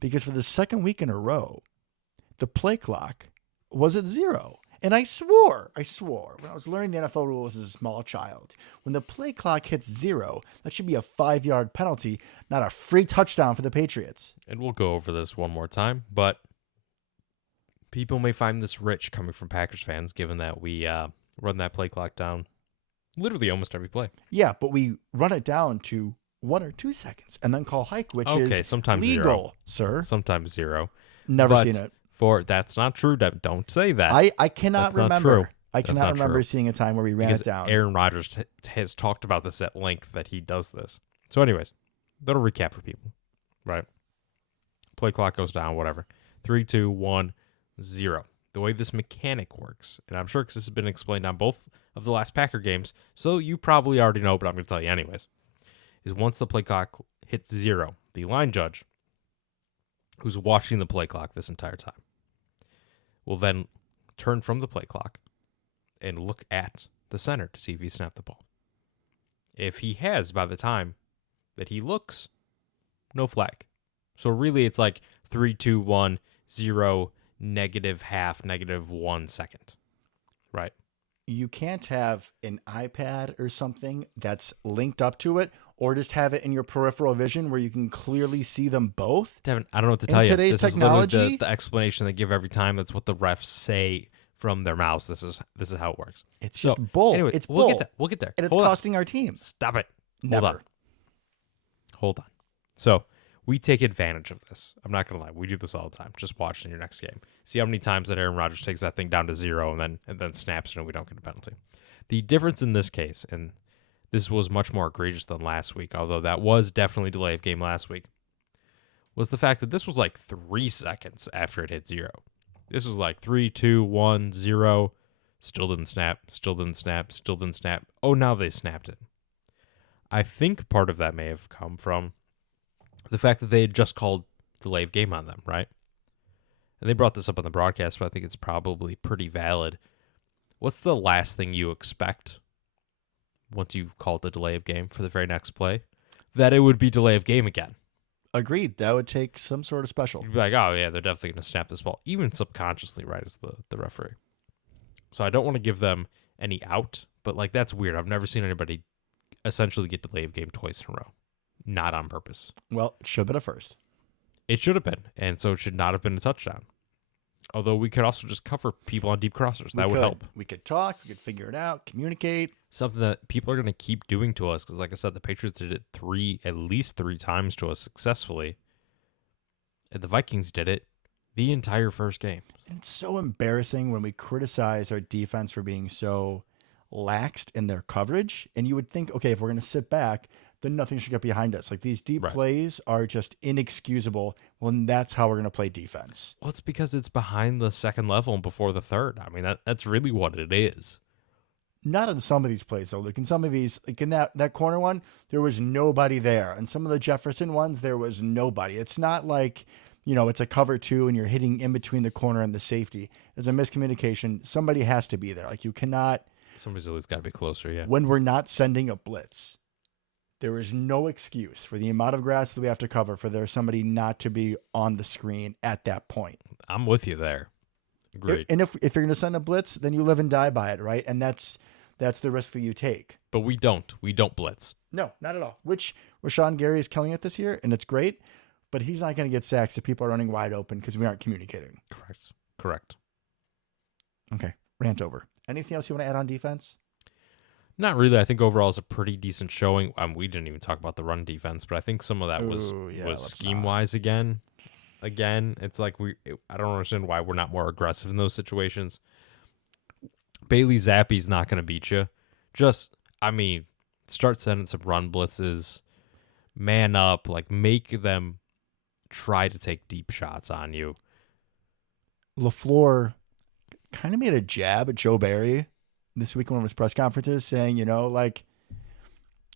Because for the second week in a row, the play clock was at 0. And I swore when I was learning the NFL rules as a small child, when the play clock hits 0, that should be a 5-yard penalty, not a free touchdown for the Patriots. And we'll go over this one more time, but people may find this rich coming from Packers fans, given that we run that play clock down literally almost every play. Yeah, but we run it down to 1 or 2 seconds and then call hike, which is sometimes legal, 0. sir. Sometimes 0. Never seen it. That's not true. Don't say that. I cannot That's remember. Not true. I cannot remember true. seeing a time where we ran Because it down. Aaron Rodgers has talked about this at length, that he does this. So anyways, that'll recap for people, right? Play clock goes down, whatever. 3, 2, 1, 0. The way this mechanic works, and I'm sure because this has been explained on both of the last Packer games, so you probably already know, but I'm going to tell you anyways, is once the play clock hits 0, the line judge, who's watching the play clock this entire time, will then turn from the play clock and look at the center to see if he snapped the ball. If he has by the time that he looks, no flag. So really it's like 3, 2, 1, 0, -half, -1 second. Right? You can't have an iPad or something that's linked up to it, or just have it in your peripheral vision where you can clearly see them both. Devin, I don't know what to tell you. Today's this technology, is literally the explanation they give every time. That's what the refs say from their mouths. This is how it works. It's just bull. Anyway, It's we'll bull. get there. And it's costing our team. Stop it. Never. Hold on. So we take advantage of this. I'm not gonna lie. We do this all the time. Just watch in your next game. See how many times that Aaron Rodgers takes that thing down to 0 and then snaps and we don't get a penalty. The difference in this case, and this was much more egregious than last week, although that was definitely delay of game last week, was the fact that this was like 3 seconds after it hit 0. This was like 3, 2, 1, 0. Still didn't snap. Still didn't snap. Still didn't snap. Oh, now they snapped it. I think part of that may have come from the fact that they had just called delay of game on them, right? And they brought this up on the broadcast, but I think it's probably pretty valid. What's the last thing you expect once you've called the delay of game for the very next play? That it would be delay of game again. Agreed. That would take some sort of special. You'd be like, oh, yeah, they're definitely going to snap this ball, even subconsciously, right, as the referee. So I don't want to give them any out, but, like, that's weird. I've never seen anybody essentially get delay of game twice in a row. Not on purpose. Well, it should have been a first. It should have been, and so it should not have been a touchdown. Although we could also just cover people on deep crossers. That would help. We could talk. We could figure it out. Communicate. Something that people are going to keep doing to us because, like I said, the Patriots did it at least three times to us successfully. And the Vikings did it the entire first game. And it's so embarrassing when we criticize our defense for being so laxed in their coverage. And you would think, okay, if we're going to sit back, then nothing should get behind us. Like, these deep plays are just inexcusable when that's how we're going to play defense. Well, it's because it's behind the second level and before the third. I mean, that's really what it is. Not in some of these plays, though. Like in some of these, like in that corner one, there was nobody there. And some of the Jefferson ones, there was nobody. It's not like, it's a cover 2 and you're hitting in between the corner and the safety. There's a miscommunication. Somebody has to be there. Like, you cannot. Somebody's at least got to be closer, yeah. When we're not sending a blitz, there is no excuse for the amount of grass that we have to cover for there somebody not to be on the screen at that point. I'm with you there. Agreed. And if you're going to send a blitz, then you live and die by it, right? And that's the risk that you take. But we don't. We don't blitz. No, not at all. Which Rashawn Gary is killing it this year, and it's great. But he's not going to get sacks if people are running wide open because we aren't communicating. Correct. Okay, rant over. Anything else you want to add on defense? Not really. I think overall it's a pretty decent showing. We didn't even talk about the run defense, but I think some of that was scheme-wise again. Again, it's like I don't understand why we're not more aggressive in those situations. Bailey Zappi's not going to beat you. Start sending some run blitzes, man up, like make them try to take deep shots on you. LaFleur kind of made a jab at Joe Barry this week in one of his press conferences saying,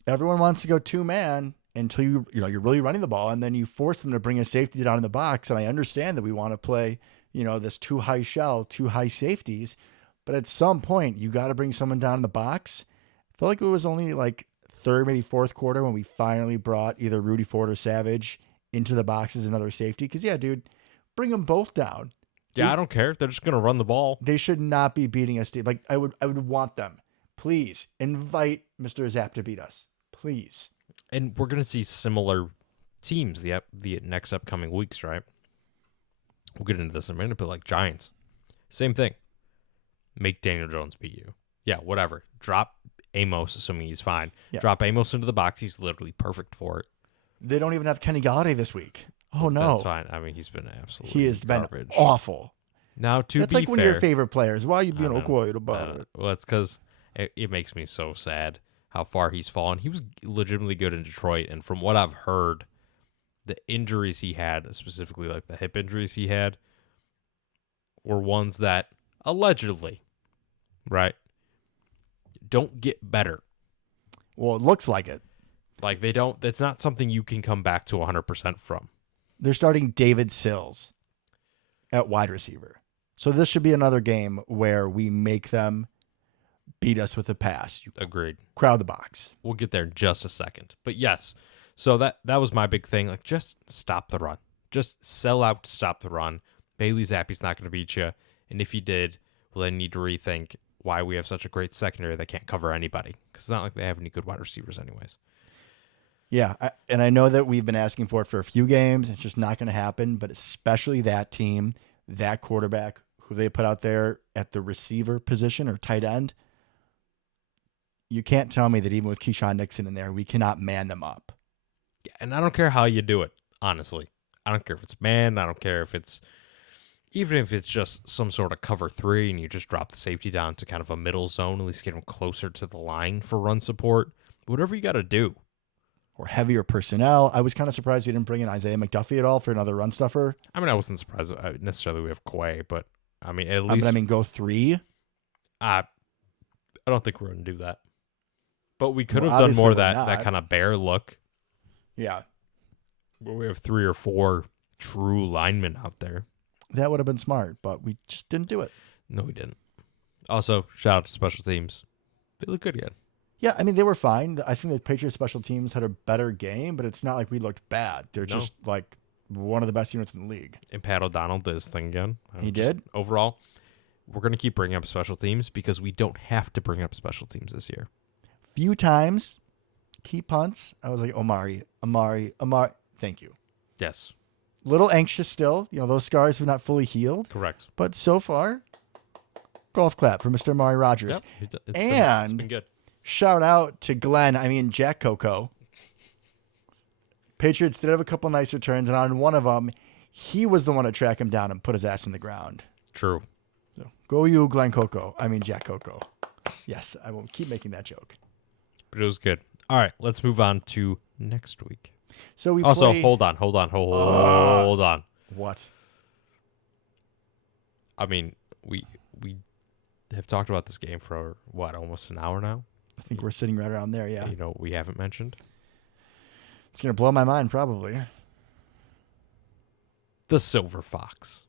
everyone wants to go 2-man until you're really running the ball, and then you force them to bring a safety down in the box. And I understand that we want to play, this 2 high shell, 2 high safeties, but at some point you got to bring someone down in the box. I felt like it was only like third, maybe fourth quarter when we finally brought either Rudy Ford or Savage into the box as another safety. Because, yeah, dude, bring them both down. Yeah, I don't care. They're just gonna run the ball. They should not be beating us. Like I would want them. Please invite Mr. Zapp to beat us. Please. And we're gonna see similar teams the next upcoming weeks, right? We'll get into this in a minute, but like Giants, same thing. Make Daniel Jones beat you. Yeah, whatever. Drop Amos, assuming he's fine. Yeah. Drop Amos into the box. He's literally perfect for it. They don't even have Kenny Galladay this week. Oh no, That's fine. I mean, he's been absolutely he has garbage. been awful. Now, to That's be like one fair, of your favorite players. Why are you being I all know. quiet about it? Well, it's because it makes me so sad how far he's fallen. He was legitimately good in Detroit, and from what I've heard, the injuries he had, specifically like the hip injuries he had, were ones that allegedly, right, don't get better. Well, it looks like it. Like they don't. That's not something you can come back to 100% from. They're starting David Sills at wide receiver. So this should be another game where we make them beat us with a pass. You Agreed. crowd the box. We'll get there in just a second. But yes, so that was my big thing. Like, just stop the run. Just sell out to stop the run. Bailey Zappi's not going to beat you. And if he did, well, then need to rethink why we have such a great secondary that can't cover anybody. Because it's not like they have any good wide receivers anyways. Yeah, and I know that we've been asking for it for a few games. It's just not going to happen, but especially that team, that quarterback who they put out there at the receiver position or tight end. You can't tell me that even with Keyshawn Nixon in there, we cannot man them up. Yeah, and I don't care how you do it, honestly. I don't care if it's man. I don't care if it's, even if it's just some sort of cover 3 and you just drop the safety down to kind of a middle zone, at least get them closer to the line for run support. Whatever you got to do. Or heavier personnel. I was kind of surprised we didn't bring in Isaiah McDuffie at all for another run stuffer. I mean, I wasn't surprised necessarily we have Quay, but I mean, at least go 3. I don't think we're going to do that. But we could Well, have done more of obviously we're that not. kind of bear look Yeah, where we have 3 or 4 true linemen out there. that would have been smart, but we just didn't do it. No, we didn't. Also, shout out to special teams. They look good again. Yeah, I mean, they were fine. I think the Patriots special teams had a better game, but it's not like we looked bad. They're No. just like one of the best units in the league. And Pat O'Donnell did his thing again. He Just did? Overall, we're going to keep bringing up special teams because we don't have to bring up special teams this year. Few times, key punts, I was like, Amari. Thank you. Yes, Little anxious still. You know, those scars have not fully healed. correct. But so far, golf clap for Mr. Amari Rogers. Yep. It's And- been good. Shout out to Jack Coco. Patriots did have a couple nice returns, and on one of them, he was the one to track him down and put his ass in the ground. True. So go you, Jack Coco. Yes, I will keep making that joke. But it was good. All right, let's move on to next week. So we Also, play... hold on. What? I mean, we have talked about this game for what, almost an hour now? I think we're sitting right around there, yeah. You know, we haven't mentioned It's going to blow my mind, probably. the Silver Fox.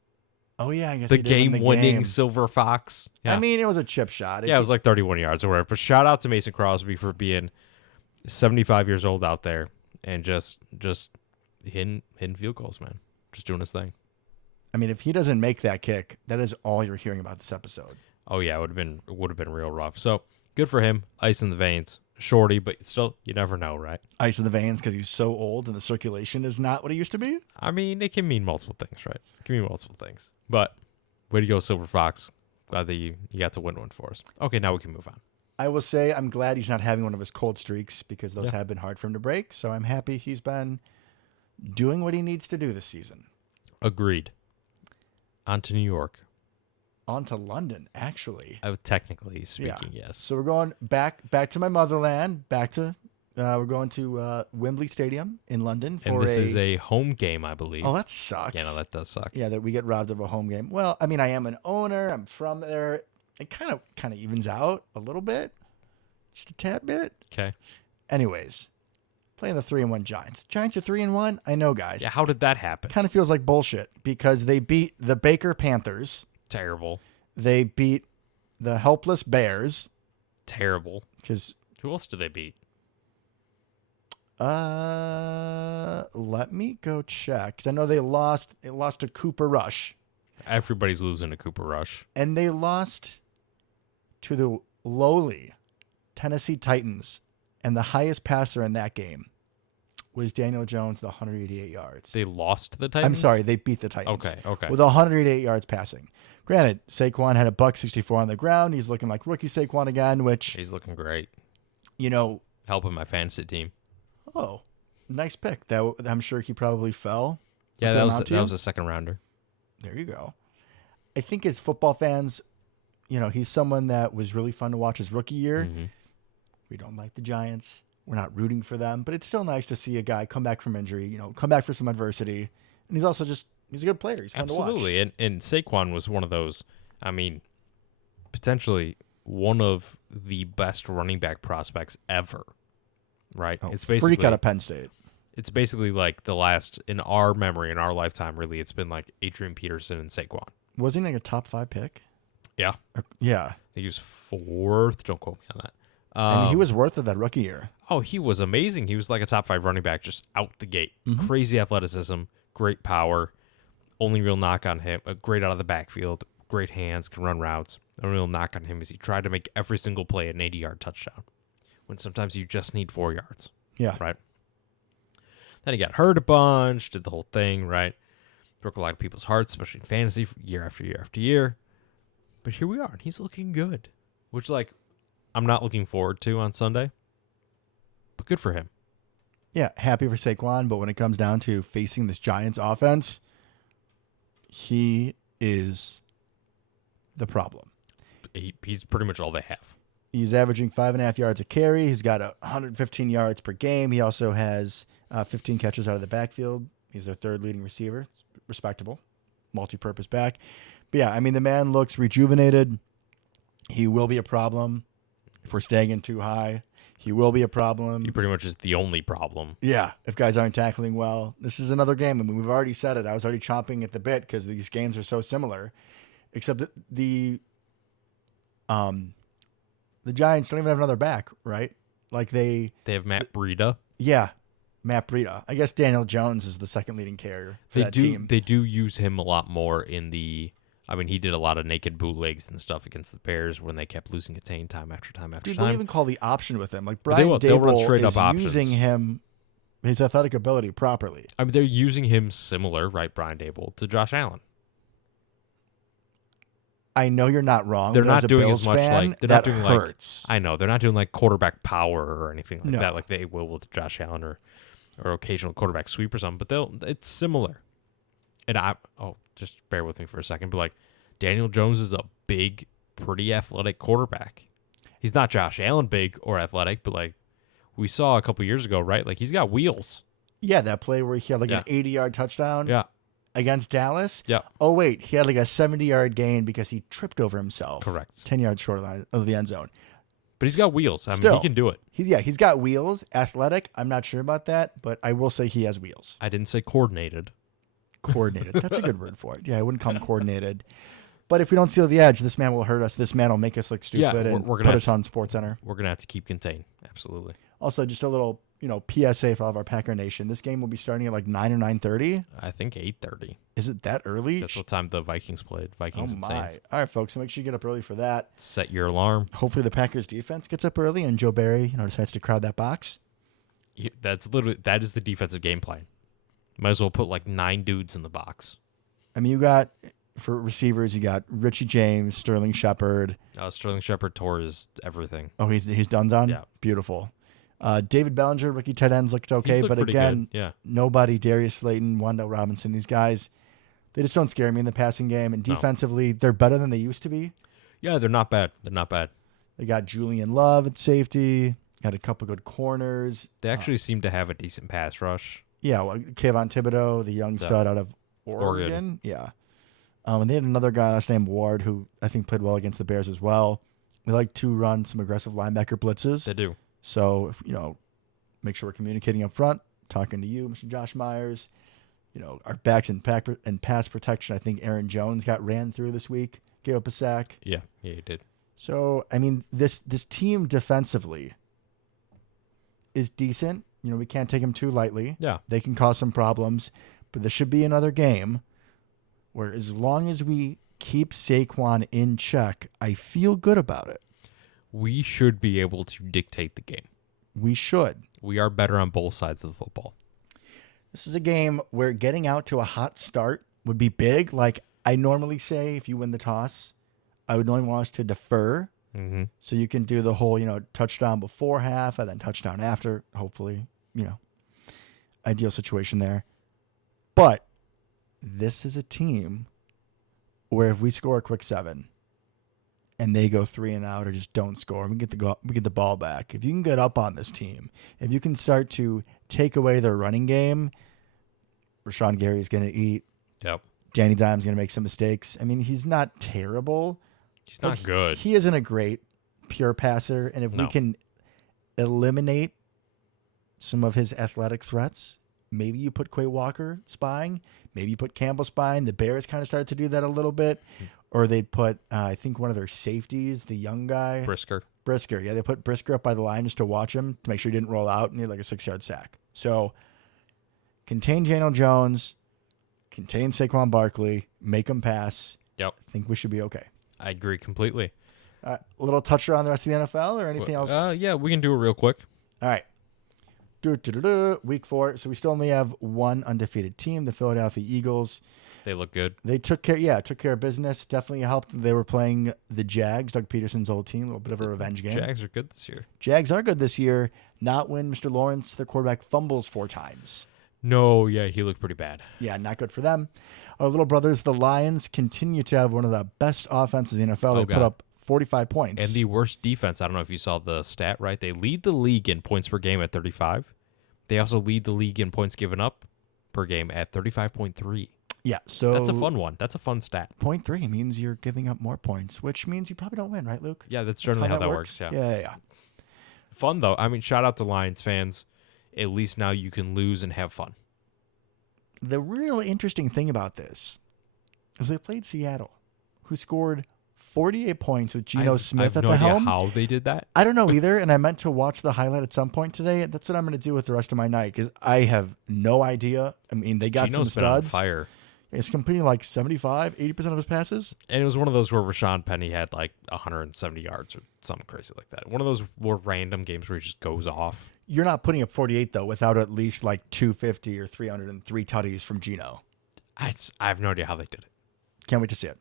Oh, yeah, I guess The he did win game-winning game. Silver Fox. Yeah. I mean, it was a chip shot. Yeah, it was like 31 yards or whatever. But shout out to Mason Crosby for being 75 years old out there and just hitting field goals, man. Just doing his thing. I mean, if he doesn't make that kick, that is all you're hearing about this episode. Oh yeah, it would have been real rough. So good for him. Ice in the veins. Shorty, but still, you never know, right? Ice in the veins because he's so old and the circulation is not what it used to be. I mean, it can mean multiple things, right? It can mean multiple things. But way to go, Silver Fox. Glad that you got to win one for us. Okay, now we can move on. I will say I'm glad he's not having one of his cold streaks because those Yeah. have been hard for him to break. So I'm happy he's been doing what he needs to do this season. Agreed. On to New York. On to London, actually. Technically speaking, yes. So we're going back to my motherland. We're going to Wembley Stadium in London for And this is a home game, I believe. Oh, that sucks. Yeah, no, that does suck. Yeah, that we get robbed of a home game. Well, I mean, I am an owner. I'm from there. It kind of evens out a little bit, just a tad bit. Okay. Anyways, playing the 3-1 Giants. Giants are 3-1. I know, guys. Yeah, how did that happen? Kind of feels like bullshit because they beat the Baker Panthers. Terrible. They beat the helpless Bears. Terrible. Because Who else did they beat? let me go check because I know they lost. It lost to Cooper Rush. Everybody's losing to Cooper Rush. And they lost to the lowly Tennessee Titans, and the highest passer in that game was Daniel Jones with 188 yards. They lost to the Titans? I'm sorry, they beat the Titans. Okay. With 188 yards passing. Granted, Saquon had a $164 on the ground. He's looking like rookie Saquon again, which... He's looking great. Helping my fantasy team. Oh, nice pick. That I'm sure he probably fell. Yeah, that was a second rounder. There you go. I think as football fans, he's someone that was really fun to watch his rookie year. Mm-hmm. We don't like the Giants. We're not rooting for them, but it's still nice to see a guy come back from injury, come back for some adversity. And he's also he's a good player. He's fun to watch. Absolutely. And Saquon was one of those, potentially one of the best running back prospects ever, right? Oh, it's basically freak out of Penn State. It's basically like the last, in our memory, in our lifetime, really, it's been like Adrian Peterson and Saquon. Wasn't he like a top 5 pick? Yeah. Yeah. I think he was 4th. Don't quote me on that. And he was worth it that rookie year. Oh, he was amazing. He was like a top 5 running back just out the gate. Mm-hmm. Crazy athleticism, great power. Only real knock on him, great out of the backfield, great hands, can run routes. The real knock on him is he tried to make every single play an 80-yard touchdown, when sometimes you just need 4 yards. Yeah. Right? Then he got hurt a bunch, did the whole thing, right? Broke a lot of people's hearts, especially in fantasy, year after year after year. But here we are, and he's looking good, which, I'm not looking forward to on Sunday, but good for him. Yeah, happy for Saquon, but when it comes down to facing this Giants offense, he is the problem. He's pretty much all they have. He's averaging 5.5 yards a carry. He's got 115 yards per game. He also has 15 catches out of the backfield. He's their 3rd leading receiver. Respectable. Multi-purpose back. But yeah, the man looks rejuvenated. He will be a problem if we're staying in too high. He will be a problem. He pretty much is the only problem. Yeah, if guys aren't tackling well. This is another game. We've already said it. I was already chomping at the bit because these games are so similar. Except that the Giants don't even have another back, right? They have Matt Breida. Yeah, Matt Breida. I guess Daniel Jones is the second leading carrier for that team. They do use him a lot more in the... he did a lot of naked bootlegs and stuff against the Bears when they kept losing contain time after time after time. They even call the option with him. Brian they'll run Dable straight is up using options. him, his athletic ability properly. They're using him similar, right, Brian Dable, to Josh Allen. I know you're not wrong. They're but not as a doing Bills as much fan, they're that not doing hurts. I know they're not doing quarterback power or anything like No. that, like they will with Josh Allen or occasional quarterback sweep or something. But it's similar. And just bear with me for a second. But Daniel Jones is a big, pretty athletic quarterback. He's not Josh Allen big or athletic, but we saw a couple years ago, right? He's got wheels. Yeah, that play where he had an 80-yard touchdown. Yeah. Against Dallas? Yeah. Oh, wait. He had a 70-yard gain because he tripped over himself. Correct. 10 yards short of the end zone. But he's got wheels. Still, he can do it. He's got wheels. Athletic. I'm not sure about that, but I will say he has wheels. I didn't say coordinated. Coordinated. That's a good word for it. Yeah, I wouldn't call him coordinated. But if we don't seal the edge, this man will hurt us. This man will make us look stupid and we're put us on SportsCenter. We're going to have to keep contained. Absolutely. Also, just a little PSA for all of our Packer Nation. This game will be starting at 9 or 9:30. I think 8:30. Is it that early? That's what time the Vikings played. Vikings and Saints. All right, folks. So make sure you get up early for that. Set your alarm. Hopefully the Packers defense gets up early and Joe Barry decides to crowd that box. That is the defensive game plan. Might as well put 9 dudes in the box. You got, for receivers, you got Richie James, Sterling Shepard. Sterling Shepard tore his everything. Oh, he's done? Yeah. Beautiful. David Bellinger, rookie tight ends, looked okay, but again, nobody, Darius Slayton, Wandale Robinson, these guys, they just don't scare me in the passing game. And defensively, they're better than they used to be. Yeah, they're not bad. They got Julian Love at safety, got a couple good corners. They actually seem to have a decent pass rush. Yeah, Kayvon Thibodeau, the young stud out of Oregon. Yeah. And they had another guy last name Ward who I think played well against the Bears as well. They like to run some aggressive linebacker blitzes. They do. So, make sure we're communicating up front, talking to you, Mr. Josh Myers. Our backs and pass protection. I think Aaron Jones got ran through this week, gave up a sack. Yeah, he did. So, this team defensively is decent. We can't take them too lightly. Yeah. They can cause some problems, but this should be another game where as long as we keep Saquon in check, I feel good about it. We should be able to dictate the game. We should. We are better on both sides of the football. This is a game where getting out to a hot start would be big. Like I normally say, if you win the toss, I would normally want us to defer. Mm-hmm. So you can do the whole, touchdown before half and then touchdown after, hopefully, ideal situation there. But this is a team where if we score a quick 7 and they go 3 and out or just don't score, and we get the ball back. If you can get up on this team, if you can start to take away their running game, Rashawn Gary's going to eat. Yep. Danny Dimes going to make some mistakes. I mean, he's not terrible. He's not good. He isn't a great pure passer, and if we can eliminate some of his athletic threats, maybe you put Quay Walker spying, maybe you put Campbell spying. The Bears kind of started to do that a little bit, or they'd put, I think, one of their safeties, the young guy. Brisker. Yeah, they put Brisker up by the line just to watch him, to make sure he didn't roll out and he had like a 6-yard sack. So, contain Daniel Jones, contain Saquon Barkley, make him pass. Yep. I think we should be okay. I agree completely. A little touch on the rest of the NFL or anything else? Yeah, we can do it real quick. All right. Week 4. So we still only have one undefeated team, the Philadelphia Eagles. They look good. They took care of business. Definitely helped. They were playing the Jags, Doug Peterson's old team, a little bit of a revenge game. Jags are good this year. Jags are good this year, not when Mr. Lawrence, their quarterback, fumbles 4 times. No, yeah, he looked pretty bad. Yeah, not good for them. Our little brothers, the Lions, continue to have one of the best offenses in the NFL. They put up 45 points. And the worst defense. I don't know if you saw the stat, right? They lead the league in points per game at 35. They also lead the league in points given up per game at 35.3. Yeah, so that's a fun one. That's a fun stat. 0.3 means you're giving up more points, which means you probably don't win, right, Luke? Yeah, that's generally how that works. Yeah. Fun, though. I mean, shout out to Lions fans. At least now you can lose and have fun. The real interesting thing about this is they played Seattle, who scored 48 points with Geno Smith at the helm. I have no idea how they did that. I don't know either, and I meant to watch the highlight at some point today. That's what I'm going to do with the rest of my night, because I have no idea. I mean, they got Geno's some been on studs. fire. He's completing like 75, 80% of his passes. And it was one of those where Rashawn Penny had like 170 yards or something crazy like that. One of those more random games where he just goes off. You're not putting up 48, though, without at least like 250 or 303 tutties from Geno. I have no idea how they did it. Can't wait to see it.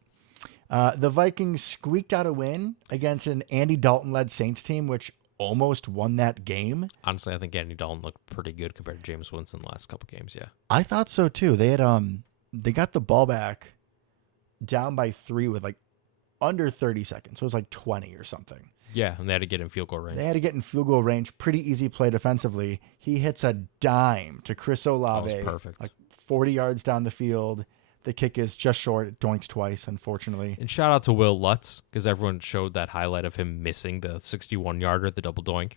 The Vikings squeaked out a win against an Andy Dalton-led Saints team, which almost won that game. Honestly, I think Andy Dalton looked pretty good compared to Jameis Winston the last couple games, yeah. I thought so, too. They had they got the ball back down by 3 with like under 30 seconds. So it was like 20 or something. Yeah, and they had to get in field goal range. They had to get in field goal range. Pretty easy play defensively. He hits a dime to Chris Olave. That was perfect. Like 40 yards down the field. The kick is just short. It doinks twice, unfortunately. And shout out to Will Lutz, because everyone showed that highlight of him missing the 61-yarder, the double doink.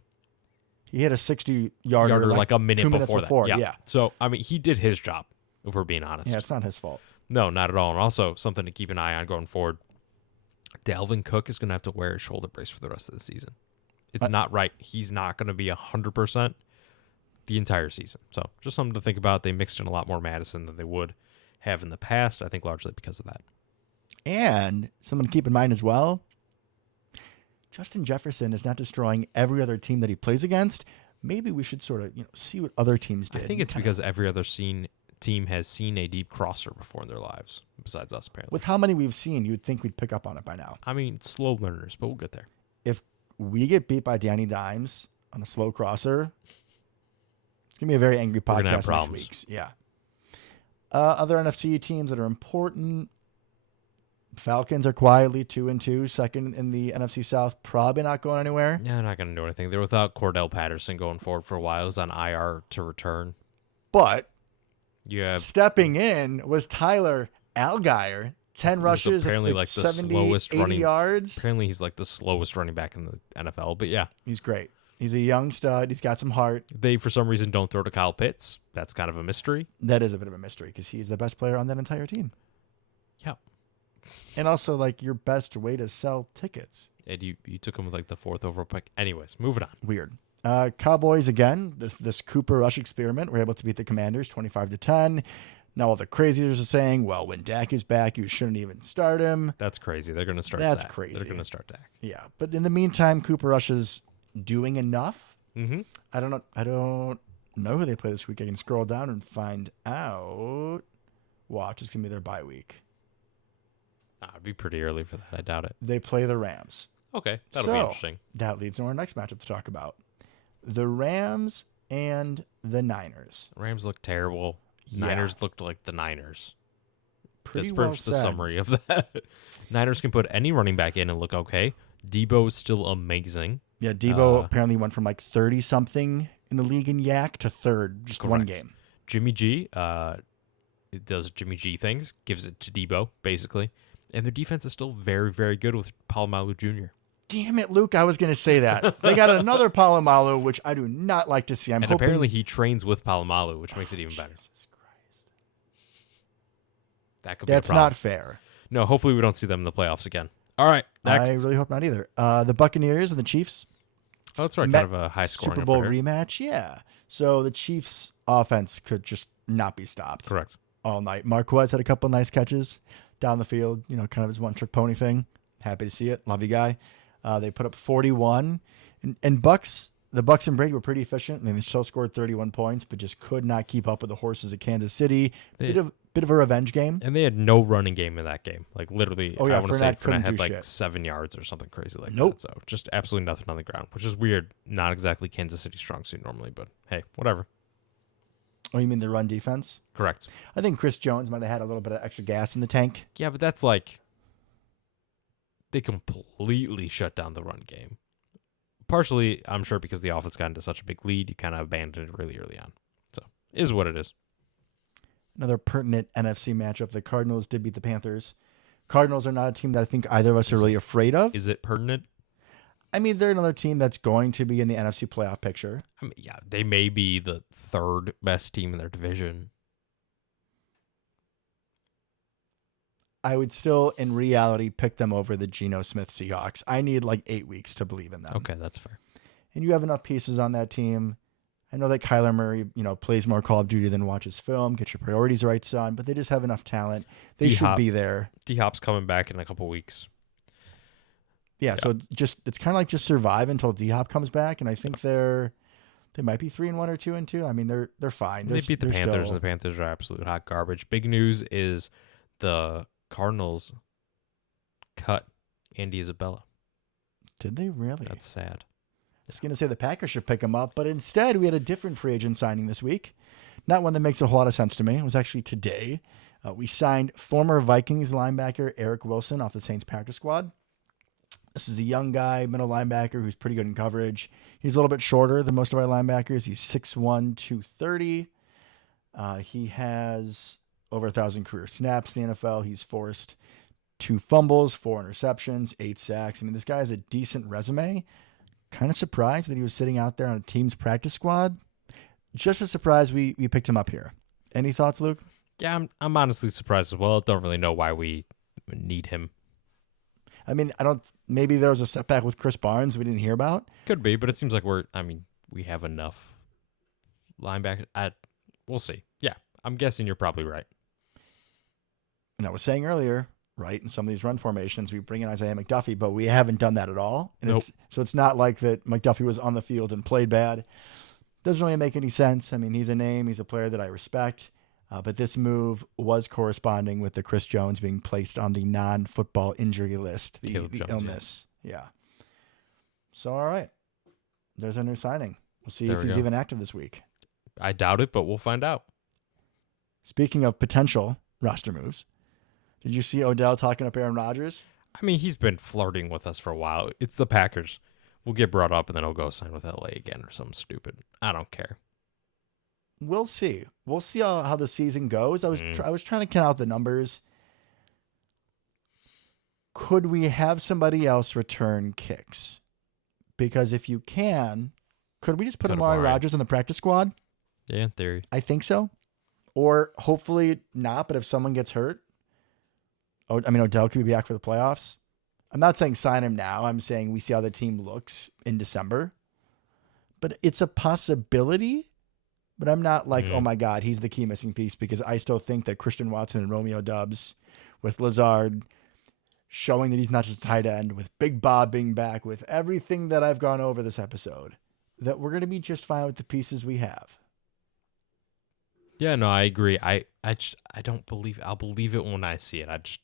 He hit a 60-yarder like a minute 2 minutes before that. Yeah. So, I mean, he did his job, if we're being honest. Yeah, it's not his fault. No, not at all. And also, something to keep an eye on going forward. Dalvin Cook is going to have to wear a shoulder brace for the rest of the season. It's not right. He's not going to be 100% the entire season. So, just something to think about. They mixed in a lot more Madison than they would have in the past, I think largely because of that. And something to keep in mind as well, Justin Jefferson is not destroying every other team that he plays against. Maybe we should sort of see what other teams did. I think it's because every other team has seen a deep crosser before in their lives, besides us, apparently. With how many we've seen, you'd think we'd pick up on it by now. I mean, slow learners, but we'll get there. If we get beat by Danny Dimes on a slow crosser, it's going to be a very angry podcast next week. Yeah. Other NFC teams that are important, Falcons are quietly 2-2, second in the NFC South, probably not going anywhere. Yeah, not going to do anything. They're without Cordell Patterson going forward for a while. He's on IR to return. But stepping in was Tyler Algier, 10 rushes, apparently like the 70, slowest 80 yards. Apparently he's like the slowest running back in the NFL, but yeah. He's great. He's a young stud. He's got some heart. They, for some reason, don't throw to Kyle Pitts. That's kind of a mystery. That is a bit of a mystery because he's the best player on that entire team. Yeah. And also, like, your best way to sell tickets. And you took him with, like, the 4th overall pick. Anyways, moving on. Weird. Cowboys, again, this Cooper Rush experiment, were able to beat the Commanders 25-10. Now all the craziers are saying, well, when Dak is back, you shouldn't even start him. That's crazy. They're going to start That's Zach. crazy. They're going to start Dak. Yeah, but in the meantime, Cooper Rush is doing enough. Mm-hmm. I don't know who they play this week. I can scroll down and find out. Watch, it's going to be their bye week. It'd be pretty early for that. I doubt it. They play the Rams. Okay, that'll be interesting. That leads to our next matchup to talk about. The Rams and the Niners. Rams look terrible. Yeah. Niners looked like the Niners. Pretty That's well pretty much the said. summary of that. Niners can put any running back in and look okay. Debo is still amazing. Yeah, Debo apparently went from like 30-something in the league in Yak to third, just one game. Jimmy G it does Jimmy G things, gives it to Debo, basically. And their defense is still very, very good with Palomalu Jr. Damn it, Luke. I was going to say that. They got another Palomalu, which I do not like to see. Apparently he trains with Palomalu, which makes it even better. Jesus Christ. That could be That's a problem. not fair. No, hopefully we don't see them in the playoffs again. All right, next. I really hope not either. The Buccaneers and the Chiefs. Oh, that's right. Kind of a high scoring Super Bowl affair. rematch, yeah. So the Chiefs' offense could just not be stopped. Correct. All night. Marquez had a couple nice catches down the field, kind of his one-trick pony thing. Happy to see it. Love you, guy. They put up 41. And the Bucks and Brady were pretty efficient. I mean, they still scored 31 points, but just could not keep up with the horses of Kansas City. Bit of a revenge game. And they had no running game in that game. Like, literally, I want to say Fournette had like shit. 7 yards or something crazy like Nope. that. So just absolutely nothing on the ground, which is weird. Not exactly Kansas City strong suit normally, but hey, whatever. Oh, you mean the run defense? Correct. I think Chris Jones might have had a little bit of extra gas in the tank. Yeah, but that's like they completely shut down the run game. Partially, I'm sure, because the offense got into such a big lead, you kind of abandoned it really early on. So, is what it is. Another pertinent NFC matchup. The Cardinals did beat the Panthers. Cardinals are not a team that I think either of us are really afraid of. Is it pertinent? I mean, they're another team that's going to be in the NFC playoff picture. I mean, yeah, they may be the third best team in their division. I would still, in reality, pick them over the Geno Smith Seahawks. I need like 8 weeks to believe in them. Okay, that's fair. And you have enough pieces on that team. I know that Kyler Murray, plays more Call of Duty than watches film. Get your priorities right, son. But they just have enough talent. They should be there. D-Hop's coming back in a couple weeks. Yeah, so it's kind of like just survive until D-Hop comes back, and I think they might be 3-1 or 2-2. I mean, they're fine. They beat the Panthers, and the Panthers are absolute hot garbage. Big news is the Cardinals cut Andy Isabella. Did they really? That's sad. I was going to say the Packers should pick him up, but instead we had a different free agent signing this week. Not one that makes a whole lot of sense to me. It was actually today. We signed former Vikings linebacker Eric Wilson off the Saints practice squad. This is a young guy, middle linebacker, who's pretty good in coverage. He's a little bit shorter than most of our linebackers. He's 6'1", 230. He has over 1,000 career snaps in the NFL. He's forced 2 fumbles, 4 interceptions, 8 sacks. I mean, this guy has a decent resume. Kind of surprised that he was sitting out there on a team's practice squad. Just as surprised we picked him up here. Any thoughts, Luke? Yeah, I'm honestly surprised as well. Don't really know why we need him. I mean, maybe there was a setback with Chris Barnes we didn't hear about. Could be, but it seems like we have enough linebacker. We'll see. Yeah, I'm guessing you're probably right. And I was saying earlier, right, in some of these run formations, we bring in Isaiah McDuffie, but we haven't done that at all. And Nope. So it's not like that McDuffie was on the field and played bad. Doesn't really make any sense. I mean, he's a name. He's a player that I respect. But this move was corresponding with the Chris Jones being placed on the non-football injury list, the Caleb Jones, illness. Yeah. So, all right. There's a new signing. We'll see There if we he's go. even active this week. I doubt it, but we'll find out. Speaking of potential roster moves, did you see Odell talking up Aaron Rodgers? I mean, he's been flirting with us for a while. It's the Packers. We'll get brought up, and then he'll go sign with LA again or something stupid. I don't care. We'll see. We'll see how the season goes. I was trying to count out the numbers. Could we have somebody else return kicks? Because if you can, could we just put Amari Rodgers on the practice squad? Yeah, in theory. I think so. Or hopefully not, but if someone gets hurt, Odell could be back for the playoffs. I'm not saying sign him now. I'm saying we see how the team looks in December. But it's a possibility. but I'm not like, oh my God, he's the key missing piece, because I still think that Christian Watson and Romeo Doubs with Lazard showing that he's not just a tight end, with Big Bob being back, with everything that I've gone over this episode, that we're going to be just fine with the pieces we have. Yeah, no, I agree. I don't believe I'll believe it when I see it. I just,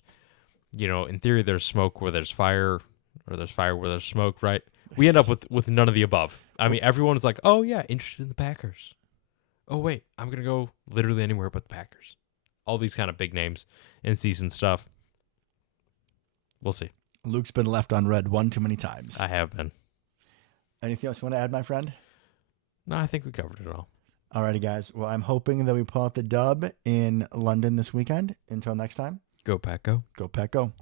in theory, there's smoke where there's fire, or there's fire where there's smoke, right? We end up with none of the above. I mean, everyone's like, oh yeah, interested in the Packers. Oh wait, I'm gonna go literally anywhere but the Packers. All these kind of big names in season stuff. We'll see. Luke's been left on red one too many times. I have been. Anything else you want to add, my friend? No, I think we covered it all. Alrighty, guys. Well, I'm hoping that we pull out the dub in London this weekend. Until next time. Go Pack, go. Go Pack, go.